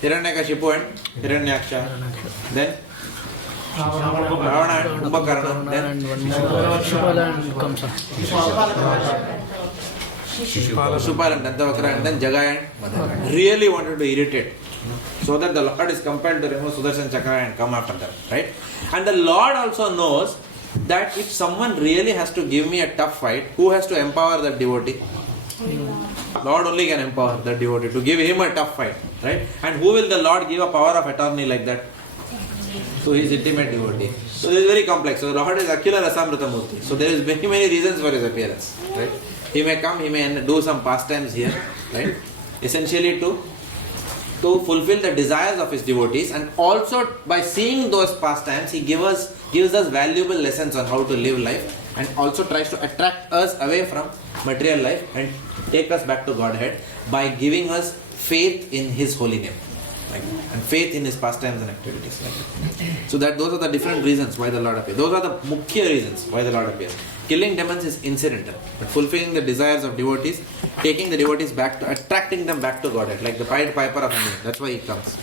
Hiranyakashipu and Hiranyaksha. Then Ravana and Kumbhakarna. Then Shupala and Kamsa. Shupala and Dantavakra, and then Jagai and Madhava. Really wanted to irritate. So that the Lord is compelled to remove Sudarshan Chakra and come after them. Right? And the Lord also knows that if someone really has to give me a tough fight, who has to empower that devotee? Lord only can empower that devotee to give him a tough fight. Right? And who will the Lord give a power of attorney like that? So his intimate devotee. So this is very complex. So the Lord is Akhila Rasamrita Murti. So there is many reasons for his appearance. Right? He may come, he may do some pastimes here. Right? Essentially to fulfill the desires of his devotees, and also by seeing those pastimes he gives us valuable lessons on how to live life, and also tries to attract us away from material life and take us back to Godhead by giving us faith in his holy name, and faith in his pastimes and activities. So those are the different reasons why the Lord appears. Those are the mukhya reasons why the Lord appears. Killing demons is incidental, but fulfilling the desires of devotees, taking the devotees back to, attracting them back to Godhead, like the Pied Piper of India. That's why he comes.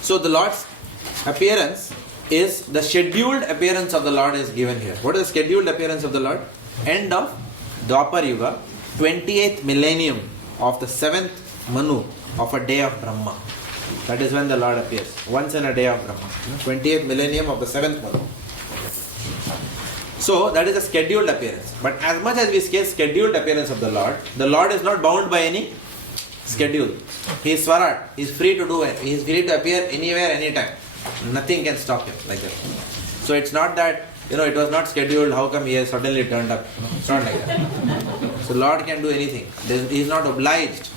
So the Lord's appearance is, the scheduled appearance of the Lord is given here. What is the scheduled appearance of the Lord? End of Dwapar Yuga, 28th millennium of the 7th Manu of a day of Brahma. That is when the Lord appears. Once in a day of Brahma. 28th millennium of the 7th Manu. So that is a scheduled appearance. But as much as we say scheduled appearance of the Lord is not bound by any schedule. He is Swarat. He is free to do it. He is free to appear anywhere, anytime. Nothing can stop him like that. So it's not that, it was not scheduled, how come he has suddenly turned up? It's not like that. So Lord can do anything. He is not obliged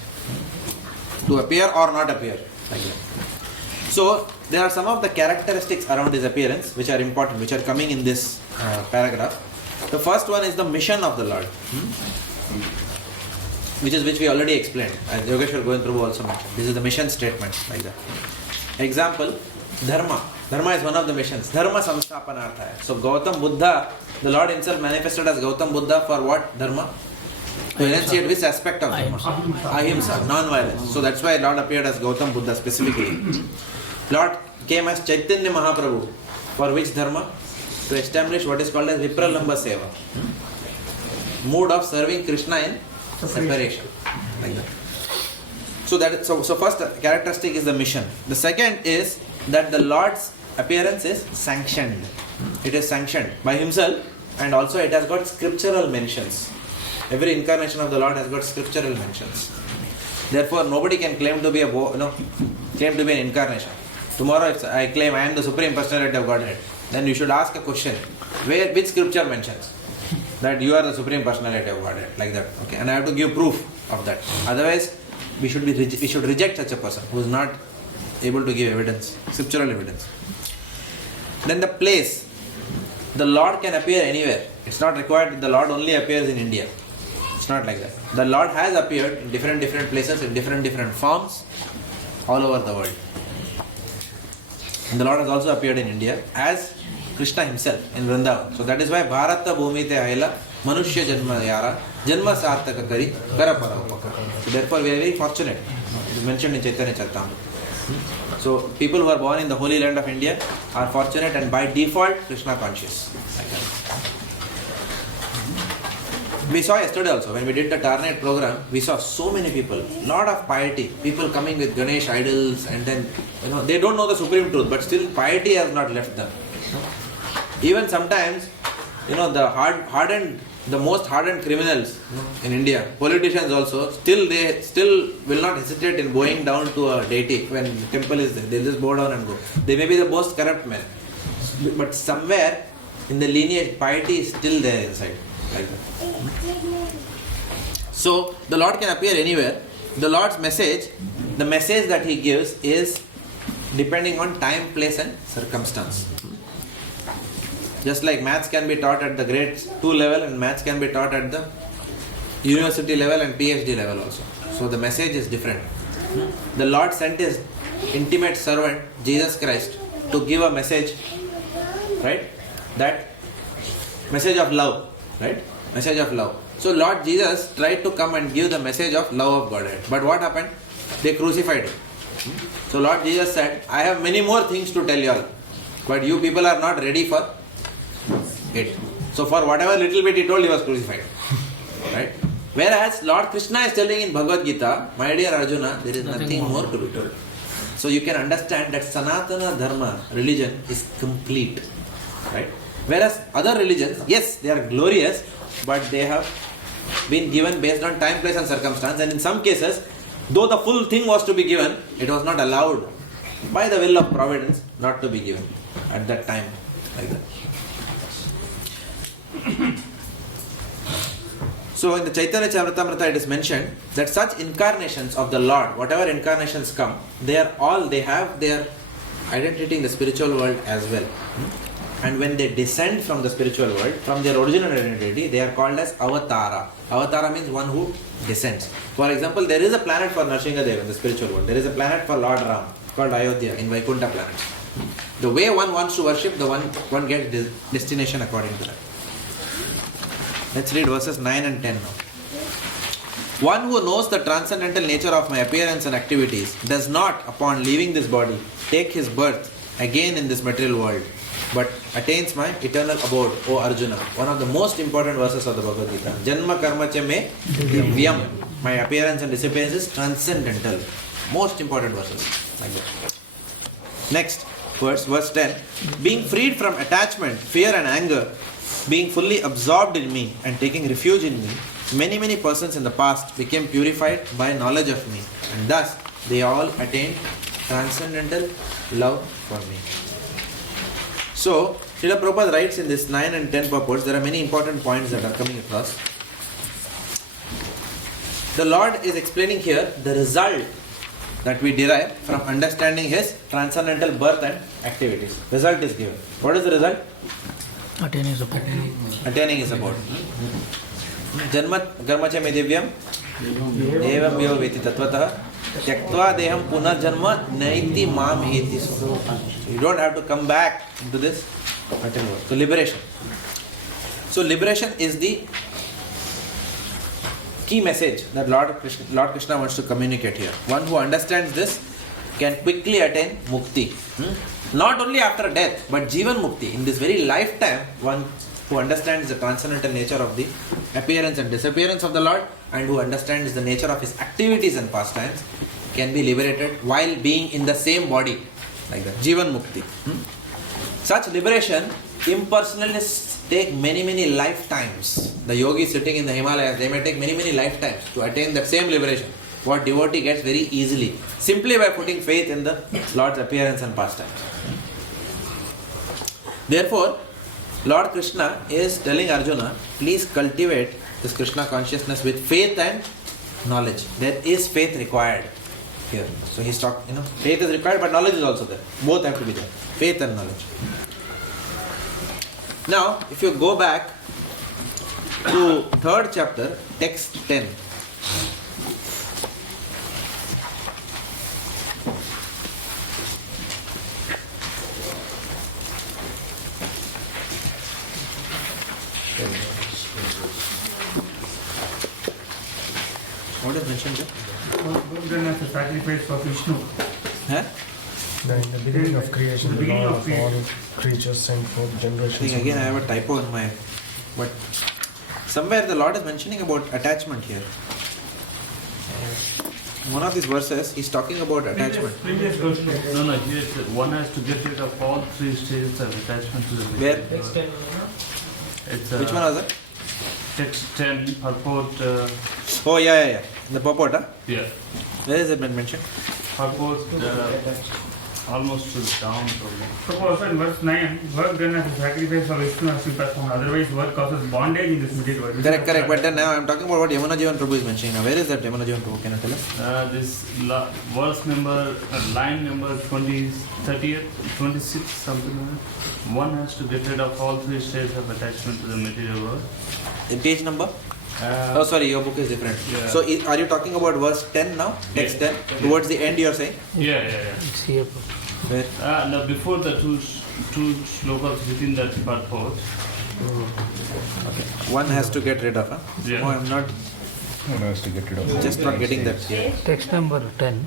to appear or not appear like that. So there are some of the characteristics around his appearance which are important, which are coming in this paragraph. The first one is the mission of the Lord, which we already explained, as Yogeshwar Govind Prabhu also mentioned. This is the mission statement, like that. Example, Dharma. Dharma is one of the missions. Dharma samsthapanarthaya. So Gautam Buddha, the Lord himself manifested as Gautam Buddha for what? Dharma? To enunciate which aspect of Dharma? Ahimsa, non-violence. So that's why Lord appeared as Gautam Buddha specifically. Lord came as Chaitanya Mahaprabhu. For which Dharma? To establish what is called as Vipralamba Seva. Mood of serving Krishna in separation. Like that. So first characteristic is the mission. The second is that the Lord's appearance is sanctioned. It is sanctioned by Himself, and also it has got scriptural mentions. Every incarnation of the Lord has got scriptural mentions. Therefore, nobody can claim to be claim to be an incarnation. Tomorrow, if I claim I am the Supreme Personality of Godhead, then you should ask a question: which scripture mentions that you are the Supreme Personality of Godhead? Like that, okay? And I have to give proof of that. Otherwise, we should reject such a person who is not able to give evidence, scriptural evidence. Then the place, the Lord can appear anywhere. It's not required that the Lord only appears in India. It's not like that. The Lord has appeared in different places, in different forms, all over the world. And the Lord has also appeared in India as Krishna Himself in Vrindavan. So that is why Bharata Bhumi Te Aila Manushya Janma Yara Janma Sartaka Kari Kara Para Upakara. So therefore we are very fortunate. It is mentioned in Chaitanya Charitamrita. So people who are born in the holy land of India are fortunate and by default Krishna conscious. We saw yesterday also, when we did the Tarnet program, we saw so many people, lot of piety, people coming with Ganesh idols, and then, they don't know the supreme truth, but still piety has not left them. Even sometimes, the most hardened criminals in India, politicians also, they still will not hesitate in bowing down to a deity when the temple is there. They'll just bow down and go. They may be the most corrupt men, but somewhere in the lineage, piety is still there inside. Like that. So the Lord can appear anywhere. The Lord's message, the message that He gives is depending on time, place and circumstance. Just like maths can be taught at the grade 2 level and maths can be taught at the university level and PhD level also. So the message is different. The Lord sent His intimate servant, Jesus Christ, to give a message, right? That message of love. Right? Message of love. So Lord Jesus tried to come and give the message of love of Godhead. But what happened? They crucified Him. So Lord Jesus said, I have many more things to tell you all. But you people are not ready for it. So for whatever little bit He told, He was crucified. Right? Whereas Lord Krishna is telling in Bhagavad Gita, my dear Arjuna, there is nothing more to be told. So you can understand that Sanatana Dharma, religion, is complete. Right? Whereas other religions, yes, they are glorious, but they have been given based on time, place and circumstance, and in some cases, though the full thing was to be given, it was not allowed by the will of providence not to be given at that time, like that. So in the Chaitanya Charitamrita it is mentioned that such incarnations of the Lord, whatever incarnations come, they have their identity in the spiritual world as well. And when they descend from the spiritual world, from their original identity, they are called as avatara. Avatara means one who descends. For example, there is a planet for Nrsimhadev in the spiritual world. There is a planet for Lord Ram called Ayodhya in Vaikuntha planet. The way one wants to worship, one gets destination according to that. Let's read verses 9 and 10 now. One who knows the transcendental nature of my appearance and activities does not, upon leaving this body, take his birth again in this material world, but attains my eternal abode, O Arjuna. One of the most important verses of the Bhagavad Gita. Janma karma cha me divyam. My appearance and disappearance is transcendental. Most important verses. Like that. Next verse 10. Being freed from attachment, fear and anger, being fully absorbed in me and taking refuge in me, many persons in the past became purified by knowledge of me, and thus they all attained transcendental love for me. So, Srila Prabhupada writes in this 9 and 10 purports, there are many important points that are coming across. The Lord is explaining here the result that we derive from understanding His transcendental birth and activities. Result is given. What is the result? Attaining His abode. Attaining His abode. Janma karmacha me divyam evam yo veti tatvatah tyaktva deham punah janma naiti mam eti. So you don't have to come back into this material world. So liberation. So liberation is the key message that Lord Krishna wants to communicate here. One who understands this can quickly attain mukti. Not only after death, but Jivan Mukti. In this very lifetime, one who understands the transcendental nature of the appearance and disappearance of the Lord, and who understands the nature of His activities and pastimes, can be liberated while being in the same body, like that. Jivan Mukti. Such liberation, impersonalists take many lifetimes. The yogis sitting in the Himalayas, they may take many lifetimes to attain that same liberation. What devotee gets very easily, simply by putting faith in the Lord's appearance and pastimes. Therefore, Lord Krishna is telling Arjuna, please cultivate this Krishna consciousness with faith and knowledge. There is faith required here. So he's talking, faith is required, but knowledge is also there. Both have to be there. Faith and knowledge. Now, if you go back to 3rd chapter, text 10. What is mentioned there? Then as a sacrifice for Vishnu. Huh? Then in the beginning of creation, the Lord of all creatures sent forth generations. Again, I have a typo in my. But somewhere the Lord is mentioning about attachment here. One of these verses, he's talking about attachment. No, here one has to get rid of all 3 stages of attachment to the Where? It's, which one was it? Text 10, purport. Oh, yeah. The purport, huh? Yeah. Where is it been mentioned? Purport almost down. Suppose in verse 9, work done as a sacrifice for Vishnu has to be performed. Otherwise, work causes bondage in this material world. Correct. But then now I'm talking about what Yamuna Jivan Prabhu is mentioning. Now, where is that Yamuna Jivan Prabhu? Can you tell us? This verse number, line number 20, 30th, 26, something like that. One has to get rid of all 3 stages of attachment to the material world. In page number? Oh, sorry, your book is different. Yeah. So, are you talking about verse 10 now? Text 10? Towards the end, you are saying? Yeah. It's here. Where? No, before the two shlokas within that purport. Okay. One has to get rid of, huh? Yeah. No, I'm not. One has to get rid of. Just not getting that here. Text number 10.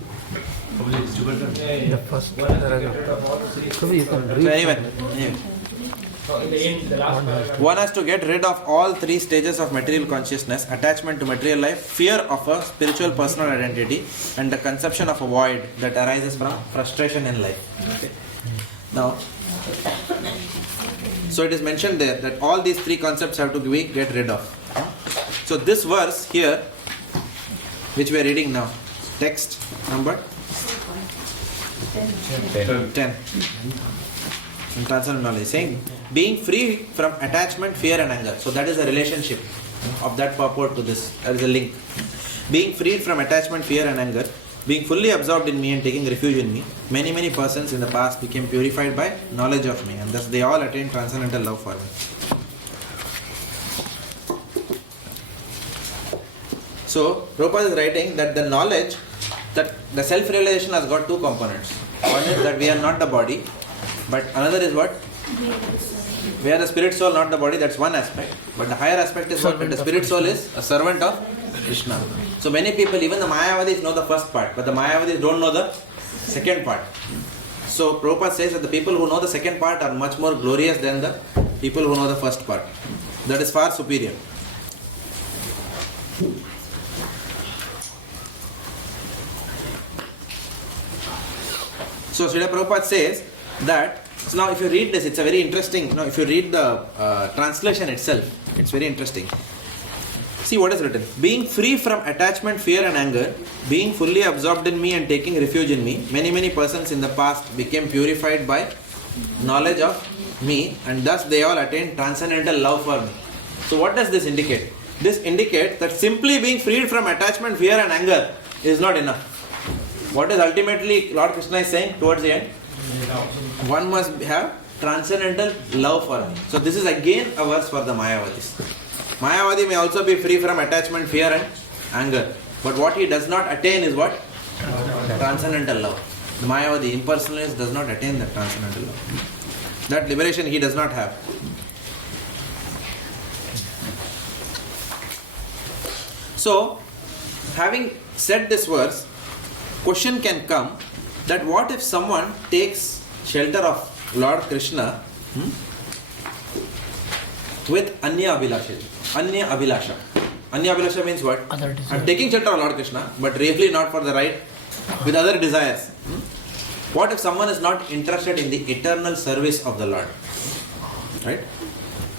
The first paragraph. So you can read. So anyway. One has to get rid of all 3 stages of material consciousness: attachment to material life, fear of a spiritual personal identity, and the conception of a void that arises from frustration in life. Okay. Now, so it is mentioned there that all these 3 concepts have to be get rid of. So this verse here, which we are reading now, text number 10. In transcendental knowledge, saying being free from attachment, fear and anger. So that is the relationship of that purport to this. There is a link. Being freed from attachment, fear and anger, being fully absorbed in me and taking refuge in me, many persons in the past became purified by knowledge of me, and thus they all attained transcendental love for me. So Prabhupada is writing that the knowledge, that the self-realization has got 2 components. One is that we are not the body, but another is what? We are the spirit soul, not the body. That's one aspect. But the higher aspect is what? That the spirit soul is a servant of Krishna. So many people, even the Mayavadis know the first part, but the Mayavadis don't know the second part. So Prabhupada says that the people who know the second part are much more glorious than the people who know the first part. That is far superior. So Srila Prabhupada says that, so now if you read this, it's a very interesting, if you read the translation itself, it's very interesting. See what is written. Being free from attachment, fear and anger, being fully absorbed in me and taking refuge in me, many persons in the past became purified by knowledge of me, and thus they all attained transcendental love for me. So what does this indicate? This indicates that simply being freed from attachment, fear and anger is not enough. What is ultimately Lord Krishna is saying towards the end? One must have transcendental love for me. So this is again a verse for the Mayavadis. Mayavadi may also be free from attachment, fear and anger. But what he does not attain is what? Transcendental love. The Mayavadi, impersonalist, does not attain that transcendental love. That liberation he does not have. So, having said this verse, question can come that what if someone takes shelter of Lord Krishna with Anya Abhilasha? Anya Abhilasha. Anya Abhilasha means what? I'm taking shelter of Lord Krishna, but really not for the right with other desires. What if someone is not interested in the eternal service of the Lord? Right?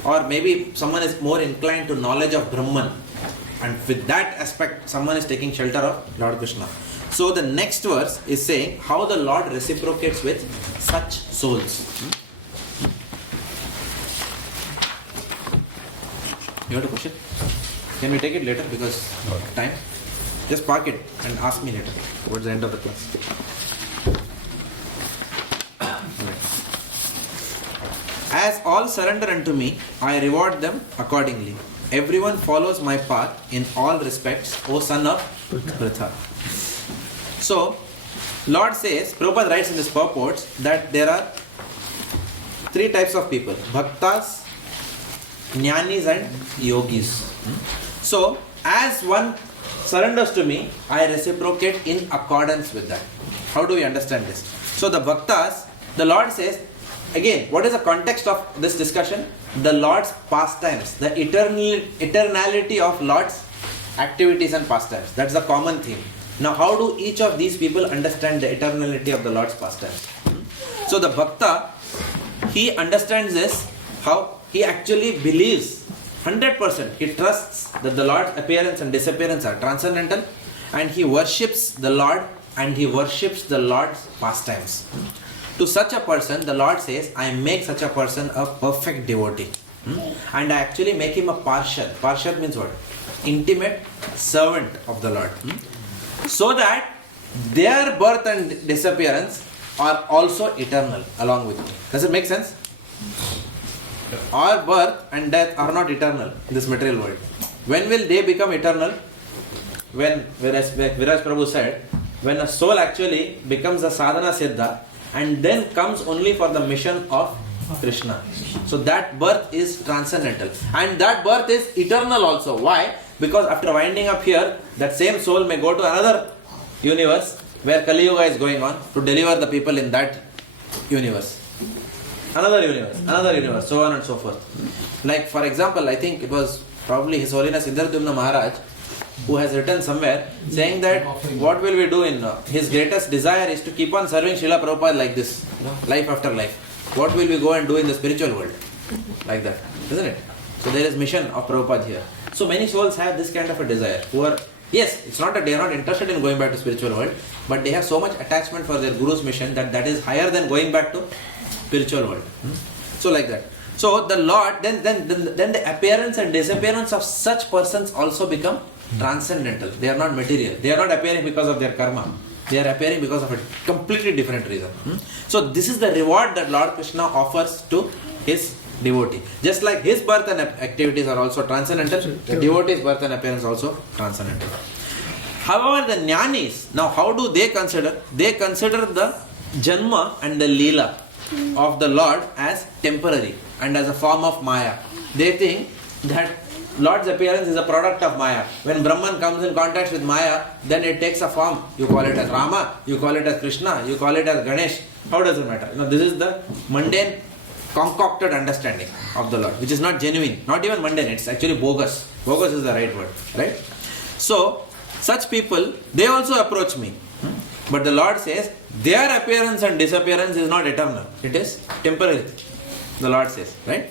Or maybe someone is more inclined to knowledge of Brahman, and with that aspect someone is taking shelter of Lord Krishna. So the next verse is saying how the Lord reciprocates with such souls. You have a question? Can we take it later because time? Just park it and ask me later towards the end of the class. As all surrender unto me, I reward them accordingly. Everyone follows my path in all respects, O son of Pritha. So, Lord says, Prabhupada writes in his purports that there are three types of people: Bhaktas, Jnanis and Yogis. So, as one surrenders to me, I reciprocate in accordance with that. How do we understand this? So, the Bhaktas, the Lord says, again, what is the context of this discussion? The Lord's pastimes, the eternality of Lord's activities and pastimes. That's the common theme. Now, how do each of these people understand the eternality of the Lord's pastimes? So, the Bhakta, he understands this, how he actually believes 100%. He trusts that the Lord's appearance and disappearance are transcendental, and he worships the Lord and he worships the Lord's pastimes. To such a person, the Lord says, I make such a person a perfect devotee. And I actually make him a parshad. Parshad means what? Intimate servant of the Lord. So that their birth and disappearance are also eternal along with me. Does it make sense? Our birth and death are not eternal in this material world. When will they become eternal? When, whereas Viraj Prabhu said, when a soul actually becomes a sadhana siddha and then comes only for the mission of Krishna. So that birth is transcendental. And that birth is eternal also. Why? Because after winding up here, that same soul may go to another universe where Kali Yuga is going on to deliver the people in that universe. Another universe, so on and so forth. Like for example, I think it was probably His Holiness Indradyumna Maharaj who has written somewhere saying that what will we do in his greatest desire is to keep on serving Srila Prabhupada like this, life after life. What will we go and do in the spiritual world? Like that, isn't it? So there is mission of Prabhupada here. So many souls have this kind of a desire who are, yes, it's not that they are not interested in going back to spiritual world, but they have so much attachment for their Guru's mission that is higher than going back to spiritual world. So like that. So the Lord, then the appearance and disappearance of such persons also become transcendental. They are not material. They are not appearing because of their karma. They are appearing because of a completely different reason. So this is the reward that Lord Krishna offers to his devotee. Just like his birth and activities are also transcendental, the devotee's birth and appearance also transcendental. However, the Jnanis, now how do they consider? They consider the Janma and the Leela of the Lord as temporary and as a form of Maya. They think that Lord's appearance is a product of Maya. When Brahman comes in contact with Maya, then it takes a form. You call it as Rama, you call it as Krishna, you call it as Ganesh. How does it matter? Now this is the mundane, concocted understanding of the Lord, which is not genuine, not even mundane, it's actually bogus. Bogus is the right word, right? So, such people, they also approach me. But the Lord says, their appearance and disappearance is not eternal. It is temporary. The Lord says, right?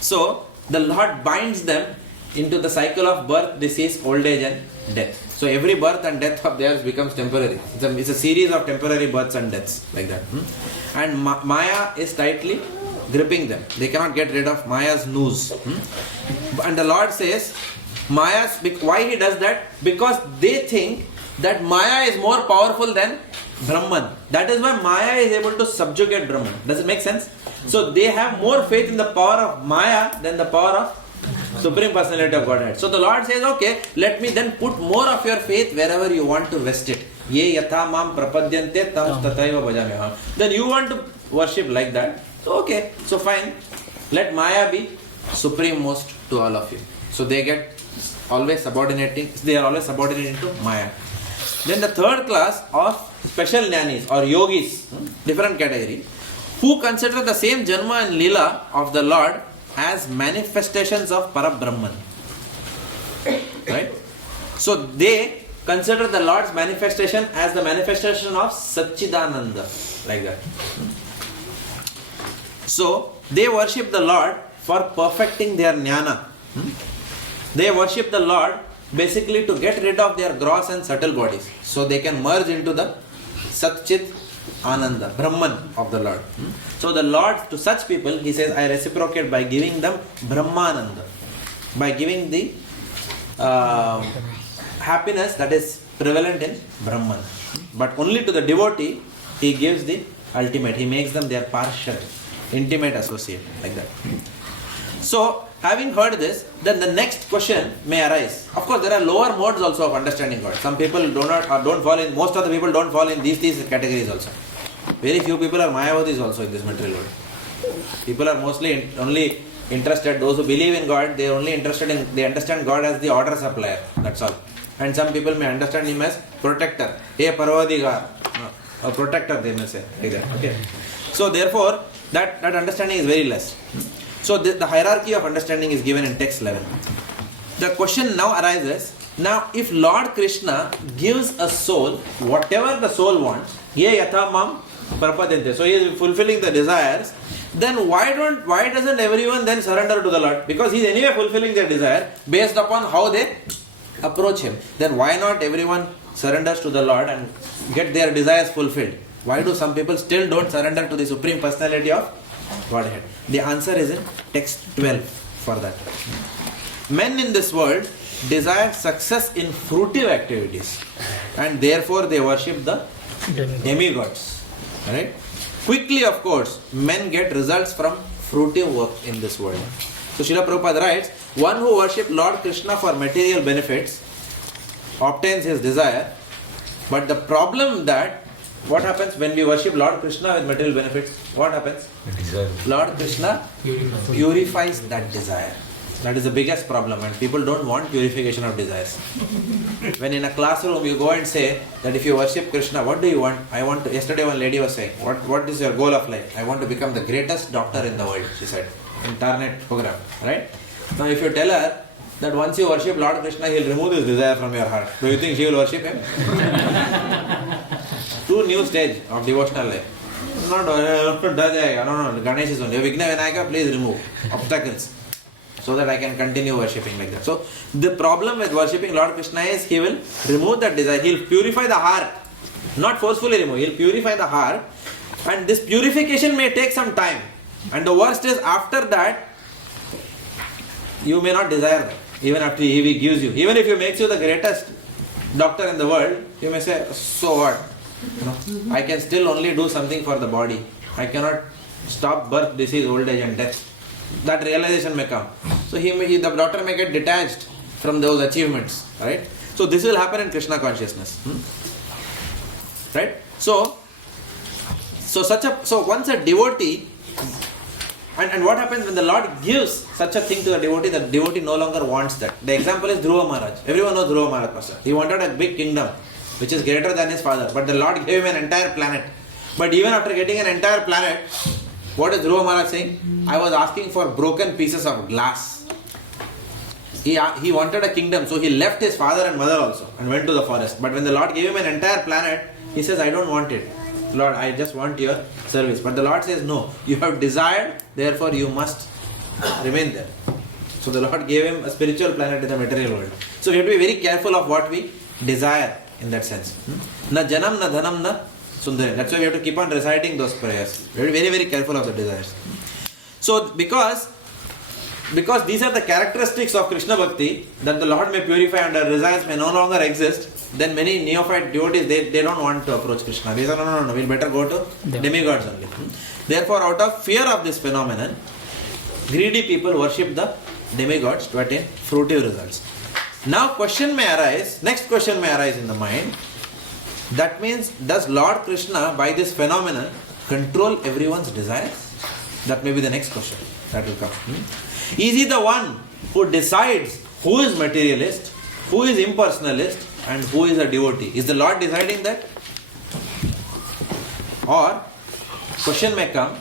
So, the Lord binds them into the cycle of birth, disease, old age and death. So, every birth and death of theirs becomes temporary. It's a series of temporary births and deaths, like that. And Maya is tightly gripping them. They cannot get rid of Maya's noose. And the Lord says, why he does that? Because they think that Maya is more powerful than Brahman. That is why Maya is able to subjugate Brahman. Does it make sense? So they have more faith in the power of Maya than the power of Supreme Personality of Godhead. So the Lord says, okay, let me then put more of your faith wherever you want to rest it. Ye yatha mam prapadyante tam tataiva bhajamyaham. Then you want to worship like that. So okay, so fine. Let Maya be supreme most to all of you. So they are always subordinating to Maya. Then the third class of special jnanis or yogis, different category, who consider the same Janma and Leela of the Lord as manifestations of Parabrahman. Right? So they consider the Lord's manifestation as the manifestation of Satchidananda, like that. So, they worship the Lord for perfecting their jnana. They worship the Lord basically to get rid of their gross and subtle bodies, so they can merge into the Satchit Ananda, Brahman of the Lord. So the Lord, to such people, He says, I reciprocate by giving them Brahmananda, by giving the happiness that is prevalent in Brahman. But only to the devotee, He gives the ultimate. He makes them their partial, intimate associate, like that. So, having heard this, then the next question may arise. Of course, there are lower modes also of understanding God. Some people don't fall in, most of the people don't fall in these categories also. Very few people are Mayavadis also in this material world. People are mostly only interested, those who believe in God, they are only interested in, they understand God as the order supplier, that's all. And some people may understand Him as protector. Hey Parvadigar, a protector they may say. Okay. So therefore, that understanding is very less. So the hierarchy of understanding is given in text level. The question now arises, now if Lord Krishna gives a soul whatever the soul wants, ye yatha mam prapadente, so He is fulfilling the desires, then why doesn't everyone then surrender to the Lord? Because He is anyway fulfilling their desire based upon how they approach Him. Then why not everyone surrenders to the Lord and get their desires fulfilled? Why do some people still don't surrender to the Supreme Personality of Godhead? The answer is in text 12 for that. Men in this world desire success in fruitive activities, and therefore they worship the demigods. Right? Quickly, of course, men get results from fruitive work in this world. So Srila Prabhupada writes, one who worships Lord Krishna for material benefits obtains his desire, but the problem that what happens when we worship Lord Krishna with material benefits? What happens? Lord Krishna purifies that desire. That is the biggest problem, and people don't want purification of desires. When in a classroom you go and say that if you worship Krishna, what do you want? Yesterday one lady was saying, what is your goal of life? I want to become the greatest doctor in the world, she said, in Tarnet program, right? Now if you tell her that once you worship Lord Krishna, He will remove this desire from your heart, do you think she will worship Him? Two new stage of devotional life. No, Ganesh is only. Vigna Vinayaka, please remove obstacles, so that I can continue worshipping like that. So the problem with worshipping Lord Krishna is He will remove that desire. He will purify the heart. Not forcefully remove. He will purify the heart. And this purification may take some time. And the worst is after that, you may not desire that. Even after He gives you. Even if He makes you the greatest doctor in the world, you may say, so what? I can still only do something for the body. I cannot stop birth, disease, old age and death. That realization may come. So the doctor may get detached from those achievements. Right? So this will happen in Krishna consciousness. Right? So once a devotee, and what happens when the Lord gives such a thing to the devotee no longer wants that. The example is Dhruva Maharaj. Everyone knows Dhruva Maharaj. He wanted a big kingdom, which is greater than his father. But the Lord gave him an entire planet. But even after getting an entire planet, what is Dhruva Maharaj saying? I was asking for broken pieces of glass. He wanted a kingdom, so he left his father and mother also and went to the forest. But when the Lord gave him an entire planet, he says, I don't want it. Lord, I just want your service. But the Lord says, no, you have desired, therefore you must remain there. So the Lord gave him a spiritual planet in the material world. So we have to be very careful of what we desire in that sense. Na janam, na dhanam, na sundaram. That's why we have to keep on reciting those prayers. We have to be very, very careful of the desires. So because these are the characteristics of Krishna Bhakti, that the Lord may purify and our desires may no longer exist, then many neophyte devotees, they don't want to approach Krishna. They say, no, we'll better go to demigods only. Therefore, out of fear of this phenomenon, greedy people worship the demigods to attain fruitive results. Now next question may arise in the mind. That means, does Lord Krishna, by this phenomenon, control everyone's desires? That may be the next question that will come. Is He the one who decides who is materialist, who is impersonalist, and who is a devotee? Is the Lord deciding that? Or question may come,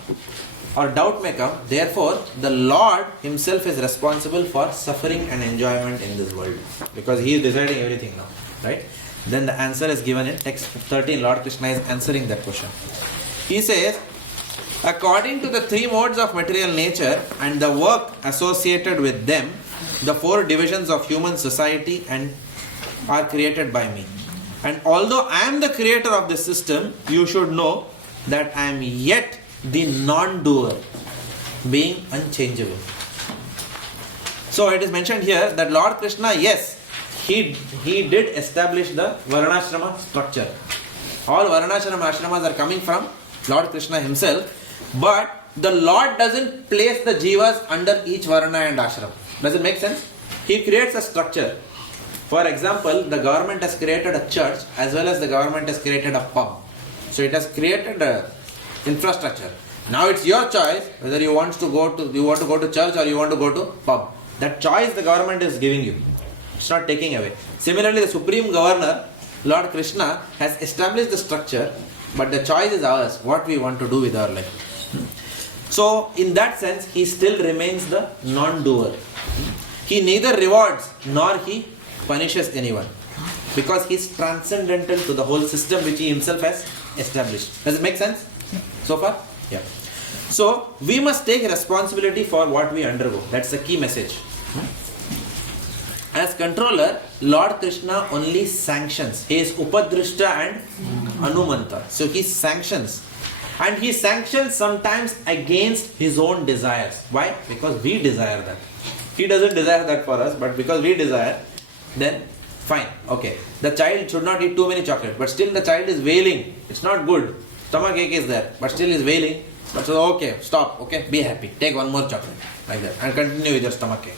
or doubt may come, therefore the Lord Himself is responsible for suffering and enjoyment in this world, because He is deciding everything now. Right? Then the answer is given in text 13. Lord Krishna is answering that question. He says, according to the three modes of material nature and the work associated with them, the four divisions of human society and are created by me. And although I am the creator of this system, you should know that I am yet the non-doer, being unchangeable. So it is mentioned here that Lord Krishna, yes, he did establish the Varnashrama structure. All Varnashrama ashramas are coming from Lord Krishna himself, but the Lord doesn't place the jivas under each Varna and ashram. Does it make sense? He creates a structure. For example, the government has created a church as well as the government has created a pub. So it has created a infrastructure. Now it's your choice whether you want to go to church or you want to go to pub. That choice the government is giving you. It's not taking away. Similarly, the Supreme Governor, Lord Krishna, has established the structure, but the choice is ours, what we want to do with our life. So, in that sense, he still remains the non-doer. He neither rewards nor he punishes anyone, because he is transcendental to the whole system which he himself has established. Does it make sense so far? Yeah. So, we must take responsibility for what we undergo. That's the key message. As controller, Lord Krishna only sanctions. He is Upadrishta and Anumanta. So he sanctions. And he sanctions sometimes against his own desires. Why? Because we desire that. He doesn't desire that for us, but because we desire, then fine. Okay. The child should not eat too many chocolates, but still the child is wailing. It's not good. Stomach ache is there, but still is wailing. But so, okay, stop. Okay, be happy. Take one more chocolate. Like that. And continue with your stomach ache.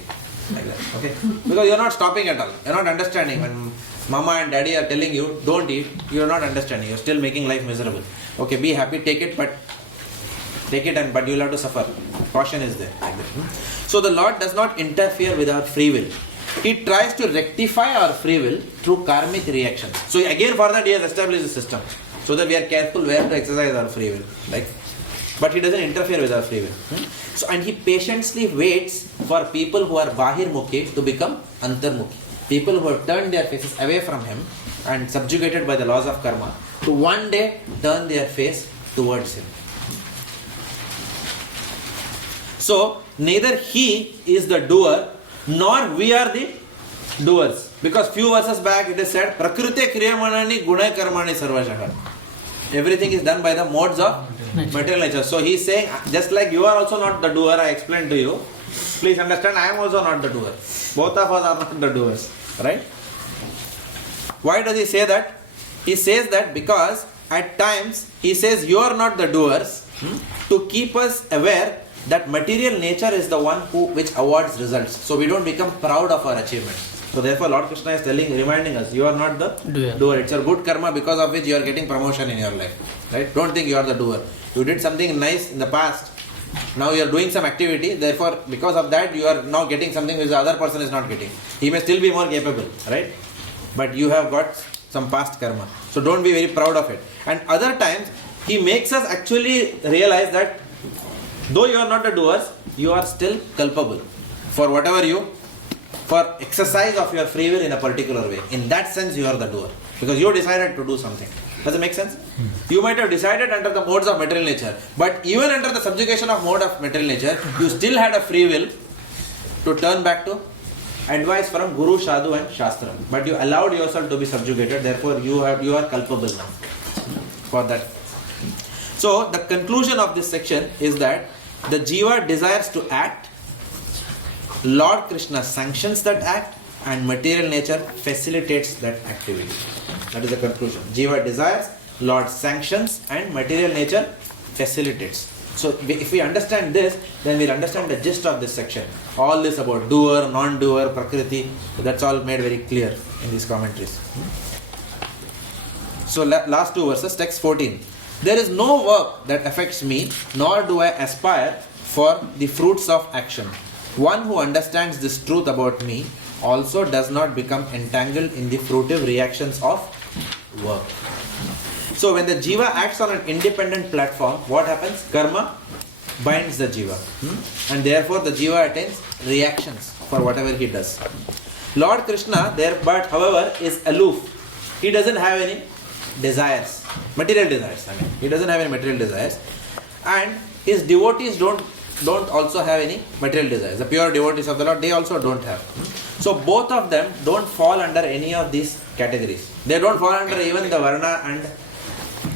Like that, okay? Because you're not stopping at all. You're not understanding. When mama and daddy are telling you, don't eat, you're not understanding. You're still making life miserable. Okay, be happy, take it, but you'll have to suffer. Caution is there. Like that. So the Lord does not interfere with our free will. He tries to rectify our free will through karmic reactions. So again, for that, he has established a system so that we are careful where to exercise our free will. But he doesn't interfere with our free will. So, and he patiently waits for people who are Bahir-mukhi to become Antar-mukhi. People who have turned their faces away from him and subjugated by the laws of karma to one day turn their face towards him. So, neither he is the doer nor we are the doers. Because few verses back it is said, Prakriti kriyamanani gunai karmani sarvashakar. Everything is done by the modes of material nature. So he is saying, just like you are also not the doer, I explained to you. Please understand, I am also not the doer. Both of us are not the doers. Right? Why does he say that? He says that because at times he says you are not the doers to keep us aware that material nature is the one which awards results. So we don't become proud of our achievements. So therefore Lord Krishna is reminding us, you are not the doer. It's your good karma because of which you are getting promotion in your life. Right? Don't think you are the doer. You did something nice in the past. Now you are doing some activity. Therefore, because of that, you are now getting something which the other person is not getting. He may still be more capable. Right? But you have got some past karma. So don't be very proud of it. And other times, he makes us actually realize that though you are not the doers, you are still culpable for for exercise of your free will in a particular way. In that sense, you are the doer. Because you decided to do something. Does it make sense? You might have decided under the modes of material nature, but even under the subjugation of mode of material nature, you still had a free will to turn back to advice from Guru, Sadhu and Shastra. But you allowed yourself to be subjugated, therefore you are culpable now for that. So the conclusion of this section is that the jiva desires to act, Lord Krishna sanctions that act, and material nature facilitates that activity. That is the conclusion. Jiva desires, Lord sanctions, and material nature facilitates. So if we understand this, then we'll understand the gist of this section. All this about doer, non-doer, prakriti, that's all made very clear in these commentaries. So last two verses, text 14. There is no work that affects me, nor do I aspire for the fruits of action. One who understands this truth about me also does not become entangled in the fruitive reactions of work. So when the jiva acts on an independent platform, what happens? Karma binds the jiva. And therefore the jiva attains reactions for whatever he does. Lord Krishna, however, is aloof he doesn't have any desires, material desires. I mean, he doesn't have any material desires, and his devotees don't also have any material desires. The pure devotees of the Lord, they also don't have. So both of them don't fall under any of these categories. They don't fall under even the Varna and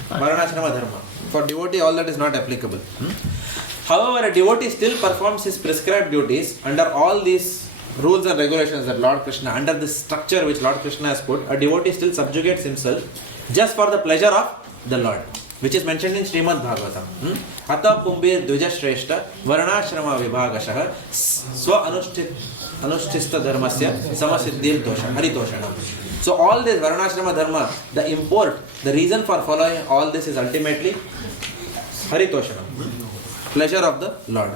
Varnashrama Dharma. For devotee, all that is not applicable. However, a devotee still performs his prescribed duties under all these rules and regulations that Lord Krishna, under this structure which Lord Krishna has put. A devotee still subjugates himself just for the pleasure of the Lord, which is mentioned in Srimad Bhagavatam. Hata pumbir dvija shreshta varnashrama vibhagashah swa anushthista dharmasya samasiddhir dosha haritoshanam. So all this varnashrama dharma, the import, the reason for following all this is ultimately haritoshanam, pleasure of the Lord.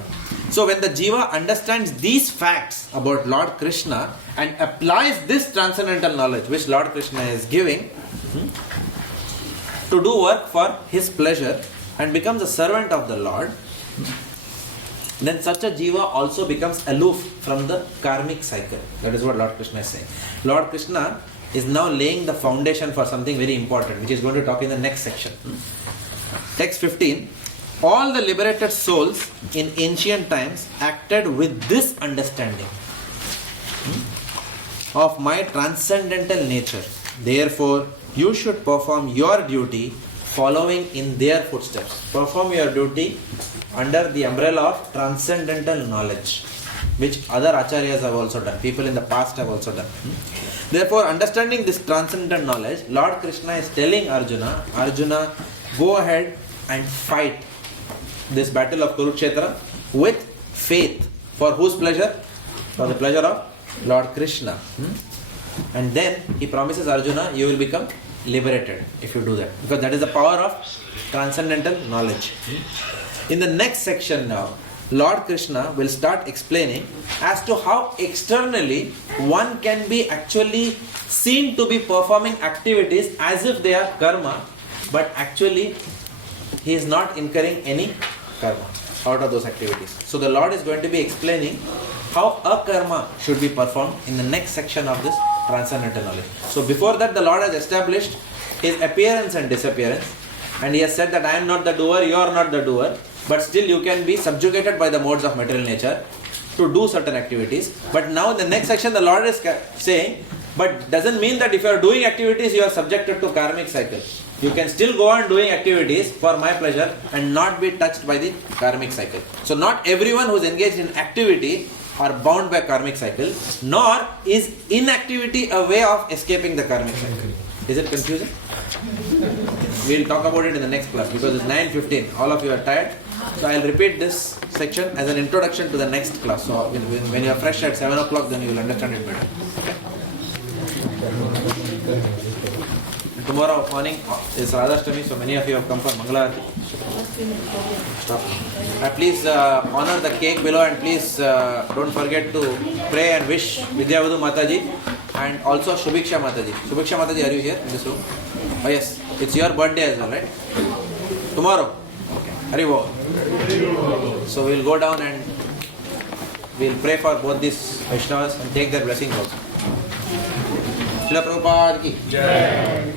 So when the jiva understands these facts about Lord Krishna and applies this transcendental knowledge which Lord Krishna is giving to do work for his pleasure and becomes a servant of the Lord, then such a jiva also becomes aloof from the karmic cycle. That is what Lord Krishna is saying. Lord Krishna is now laying the foundation for something very important, which is going to talk in the next section. Text 15. All the liberated souls in ancient times acted with this understanding of my transcendental nature. Therefore, you should perform your duty following in their footsteps. Perform your duty under the umbrella of transcendental knowledge, which other acharyas have also done. People in the past have also done. Therefore, understanding this transcendental knowledge, Lord Krishna is telling Arjuna, go ahead and fight this battle of Kurukshetra with faith. For whose pleasure? For the pleasure of Lord Krishna. And then he promises Arjuna, you will become liberated if you do that. Because that is the power of transcendental knowledge. In the next section now, Lord Krishna will start explaining as to how externally one can be actually seen to be performing activities as if they are karma, but actually he is not incurring any karma out of those activities. So the Lord is going to be explaining how a karma should be performed in the next section of this transcendental knowledge. So before that, the Lord has established his appearance and disappearance, and he has said that I am not the doer, you are not the doer, but still you can be subjugated by the modes of material nature to do certain activities. But now in the next section, the Lord is saying, but doesn't mean that if you are doing activities, you are subjected to karmic cycle. You can still go on doing activities for my pleasure and not be touched by the karmic cycle. So not everyone who is engaged in activity are bound by karmic cycle, nor is inactivity a way of escaping the karmic cycle. Is it confusing? We'll talk about it in the next class because it's 9:15. All of you are tired. So I'll repeat this section as an introduction to the next class. So when you are fresh at 7 o'clock, then you will understand it better. Okay? Tomorrow morning is Radhashtami, so many of you have come for Mangala Aarti. Stop. Please honor the cake below, and please don't forget to pray and wish Vidyavadu Mataji and also Shubhiksha Mataji. Shubhiksha Mataji, are you here in this room? Oh yes, it's your birthday as well, right? Tomorrow. Okay. Hare. So we'll go down and we'll pray for both these Vaishnavas and take their blessings also. Srila Prabhupada ki Jai.